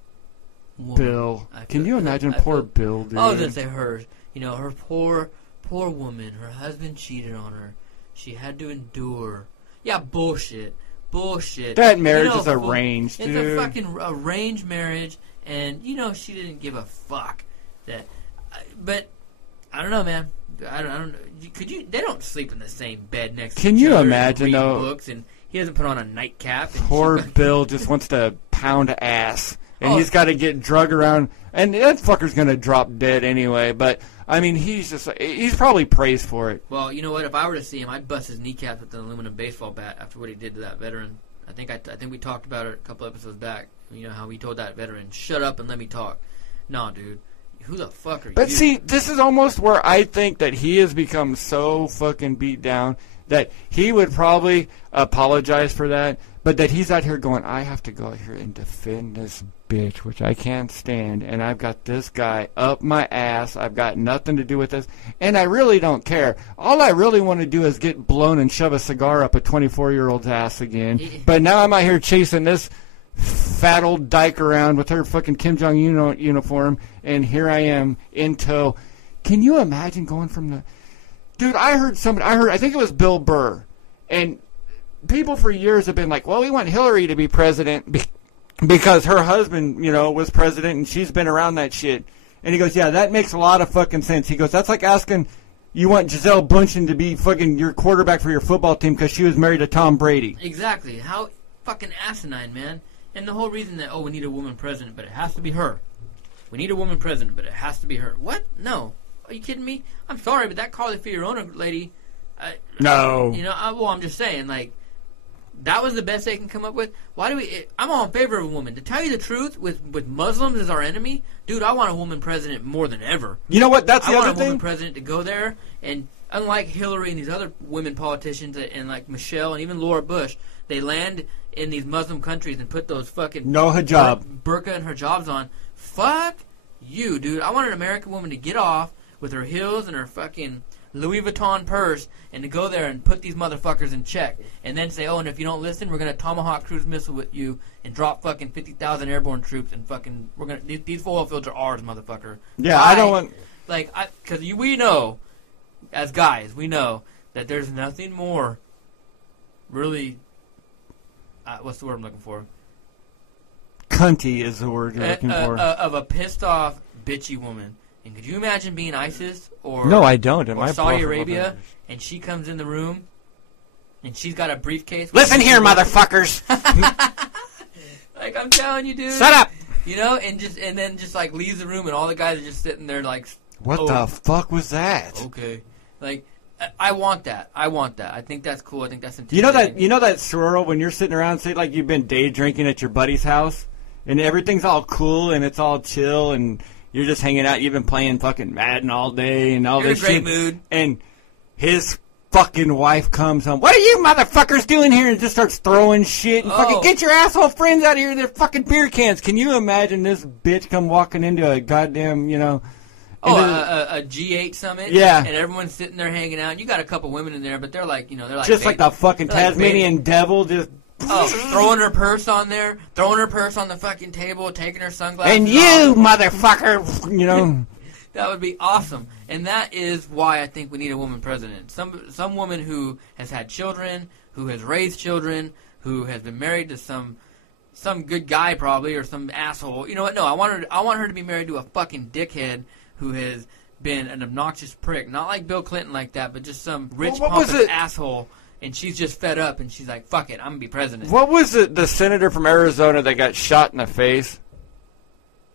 woman. Bill. Can you imagine poor Bill, dude? I was going to say hers. Her poor woman. Her husband cheated on her. She had to endure. Yeah, bullshit. That marriage is arranged, dude. It's a fucking arranged marriage, and, she didn't give a fuck. But, I don't know, man. I don't know. They don't sleep in the same bed next to each other. Can you imagine, though? Books, and he hasn't put on a nightcap. Poor Bill just wants to pound ass, and he's got to get drug around, and that fucker's going to drop dead anyway, but, he's probably praised for it. Well, you know what? If I were to see him, I'd bust his kneecaps with an aluminum baseball bat after what he did to that veteran. I think we talked about it a couple episodes back, how he told that veteran, shut up and let me talk. Nah, dude. Who the fuck are you? But see, this is almost where I think that he has become so fucking beat down that he would probably apologize for that, but that he's out here going, I have to go out here and defend this bitch, which I can't stand, and I've got this guy up my ass, I've got nothing to do with this, and I really don't care. All I really want to do is get blown and shove a cigar up a 24-year-old's ass again, but now I'm out here chasing this fat old dyke around with her fucking Kim Jong-un uniform, and here I am in tow. Can you imagine going from the... Dude, I think it was Bill Burr, and people for years have been like, well, we want Hillary to be president because her husband, was president, and she's been around that shit. And he goes, yeah, that makes a lot of fucking sense. He goes, that's like asking you want Gisele Bündchen to be fucking your quarterback for your football team because she was married to Tom Brady. Exactly. How fucking asinine, man. And the whole reason that, we need a woman president, but it has to be her. We need a woman president, but it has to be her. What? No. Are you kidding me? I'm sorry, but that Carly Fiorina lady... No. I'm just saying, that was the best they can come up with. I'm all in favor of a woman. To tell you the truth, with Muslims as our enemy, dude, I want a woman president more than ever. You know what? That's the other thing. I want a woman president to go there, and unlike Hillary and these other women politicians, and like Michelle and even Laura Bush, they land in these Muslim countries and put those fucking... No hijab. Burqa and hijabs on. Fuck you, dude. I want an American woman to get off with her heels and her fucking Louis Vuitton purse and to go there and put these motherfuckers in check. And then say, and if you don't listen, we're going to Tomahawk cruise missile with you and drop fucking 50,000 airborne troops and fucking... These oil fields are ours, motherfucker. Yeah, I don't want... Because we know, as guys, we know that there's nothing more really... what's the word I'm looking for? Cunty is the word you're looking for. Of a pissed off, bitchy woman. And could you imagine being ISIS or... No, I don't. Or Saudi Arabia, and she comes in the room, and she's got a briefcase... Listen here, motherfuckers! I'm telling you, dude. Shut up! And then just leaves the room, and all the guys are just sitting there What the fuck was that? Okay. I want that. I think that's cool. I think that's intimidating. You know that swirl when you're sitting around, say like you've been day drinking at your buddy's house, and everything's all cool and it's all chill, and you're just hanging out. You've been playing fucking Madden all day and all You're this in a shit. great mood. And his fucking wife comes home. What are you motherfuckers doing here? And just starts throwing shit and fucking get your asshole friends out of here. They're fucking beer cans. Can you imagine this bitch come walking into a goddamn, a G8 summit. Yeah. And everyone's sitting there hanging out. And you got a couple women in there, but they're like, they're like just like the fucking Tasmanian devil, just throwing her purse on there, throwing her purse on the fucking table, taking her sunglasses and you off. motherfucker, That would be awesome. And that is why I think we need a woman president. Some woman who has had children, who has raised children, who has been married to some good guy probably, or some asshole. You know what? No, I want her to be married to a fucking dickhead who has been an obnoxious prick. Not like Bill Clinton like that, but just some rich pompous asshole. And she's just fed up, and she's like, fuck it, I'm going to be president. What was it, the senator from Arizona that got shot in the face?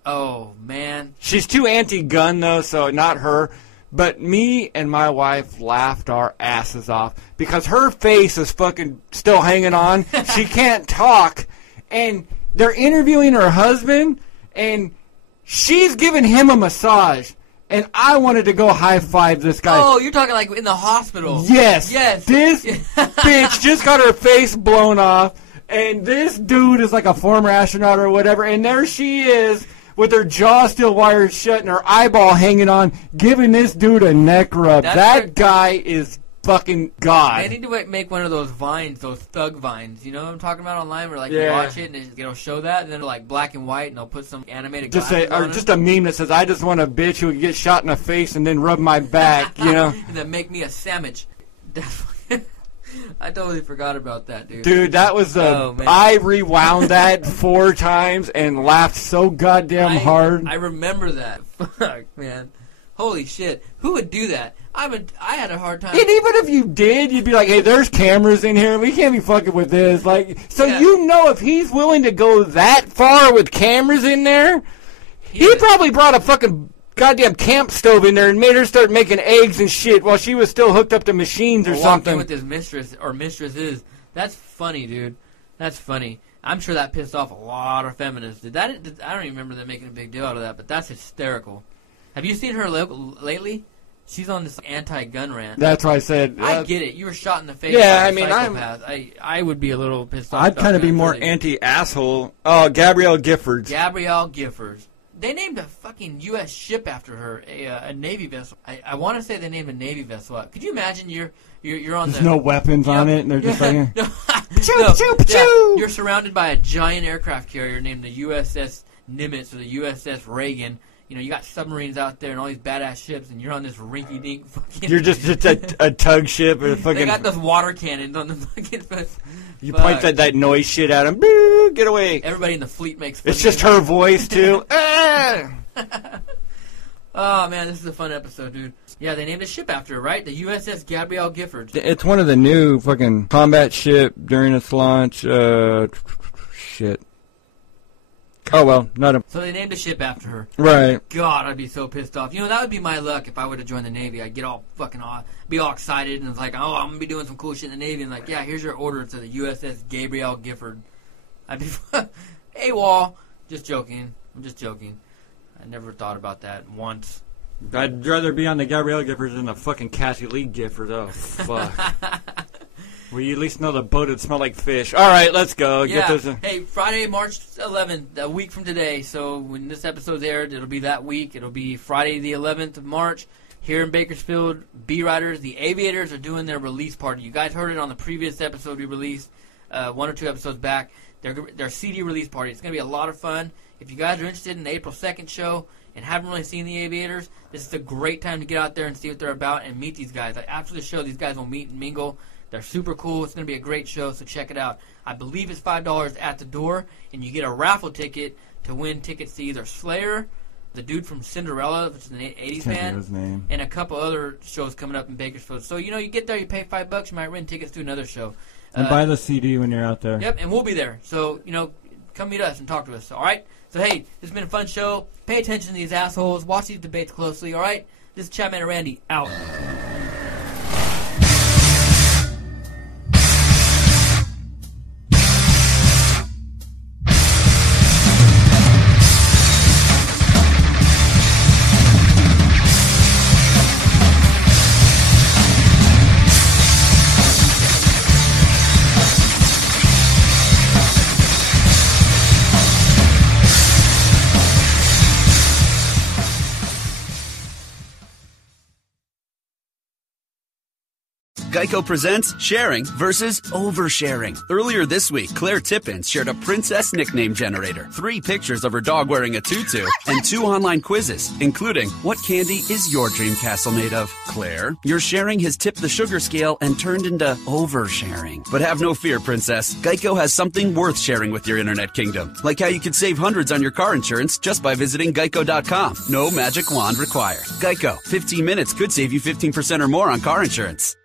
Oh, man. She's too anti-gun, though, so not her. But me and my wife laughed our asses off because her face is fucking still hanging on. She can't talk. And they're interviewing her husband, and she's giving him a massage. And I wanted to go high-five this guy. Oh, you're talking like in the hospital. Yes. Yes. This bitch just got her face blown off, and this dude is like a former astronaut or whatever, and there she is with her jaw still wired shut and her eyeball hanging on, giving this dude a neck rub. That guy is fucking God. They need to make one of those vines, those thug vines. You know what I'm talking about online? Where you watch it and it'll show that, and then like black and white, and they'll put some animated glasses on just a meme that says, "I just want a bitch who can get shot in the face and then rub my back," and then make me a sandwich. I totally forgot about that, dude. Dude, that was I rewound that 4 times and laughed so goddamn hard. I remember that. Fuck, man. Holy shit. Who would do that? I had a hard time. And even if you did, you'd be like, hey, there's cameras in here. We can't be fucking with this. If he's willing to go that far with cameras in there, he probably brought a fucking goddamn camp stove in there and made her start making eggs and shit while she was still hooked up to machines or something. With his mistress or mistresses. That's funny, dude. That's funny. I'm sure that pissed off a lot of feminists. I don't even remember them making a big deal out of that, but that's hysterical. Have you seen her lately? She's on this anti-gun rant. That's why I said. I get it. You were shot in the face. Yeah, by a psychopath. I would be a little pissed off. I'd kind of be more anti-asshole. Oh, Gabrielle Giffords. Gabrielle Giffords. They named a fucking U.S. ship after her, a Navy vessel. I want to say they named a Navy vessel. Could you imagine you're on There's no weapons on it, and they're just like... You're surrounded by a giant aircraft carrier named the USS Nimitz or the USS Reagan. You got submarines out there and all these badass ships, and you're on this rinky-dink fucking... You're just a tug ship or a fucking... They got those water cannons on the fucking... You point that noise shit at them. Boo, get away. Everybody in the fleet makes fun. It's just her voice, too. Oh, man, this is a fun episode, dude. Yeah, they named a ship after her, right? The USS Gabrielle Giffords. It's one of the new fucking combat ship during its launch. Shit. Oh, well, not a... So they named a ship after her. Right. God, I'd be so pissed off. That would be my luck if I would have joined the Navy. I'd get all fucking be all excited, and it's like, oh, I'm going to be doing some cool shit in the Navy. And like, yeah, here's your order to the USS Gabrielle Gifford. I'd be... AWOL. Just joking. I'm just joking. I never thought about that once. I'd rather be on the Gabrielle Giffords than the fucking Cassie Lee Giffords. Oh, fuck. Well, you at least know the boat would smell like fish. All right, let's go. Yeah. Hey, Friday, March 11th, a week from today. So when this episode's aired, it'll be that week. It'll be Friday the 11th of March here in Bakersfield. B-Riders, the Aviators, are doing their release party. You guys heard it on the previous episode we released 1 or 2 episodes back. Their CD release party. It's going to be a lot of fun. If you guys are interested in the April 2nd show and haven't really seen the Aviators, this is a great time to get out there and see what they're about and meet these guys. After the show, these guys will meet and mingle. They're super cool. It's going to be a great show, so check it out. I believe it's $5 at the door, and you get a raffle ticket to win tickets to either Slayer, the dude from Cinderella, which is an 80s band, and a couple other shows coming up in Bakersfield. So, you get there, you pay $5, you might win tickets to another show. And buy the CD when you're out there. Yep, and we'll be there. So, come meet us and talk to us, all right? So, hey, this has been a fun show. Pay attention to these assholes. Watch these debates closely, all right? This is CHADMAN and RANDY, out. Geico presents sharing versus oversharing. Earlier this week, Claire Tippins shared a princess nickname generator, 3 pictures of her dog wearing a tutu, and 2 online quizzes, including what candy is your dream castle made of? Claire, your sharing has tipped the sugar scale and turned into oversharing. But have no fear, princess. Geico has something worth sharing with your internet kingdom, like how you could save hundreds on your car insurance just by visiting geico.com. No magic wand required. Geico, 15 minutes could save you 15% or more on car insurance.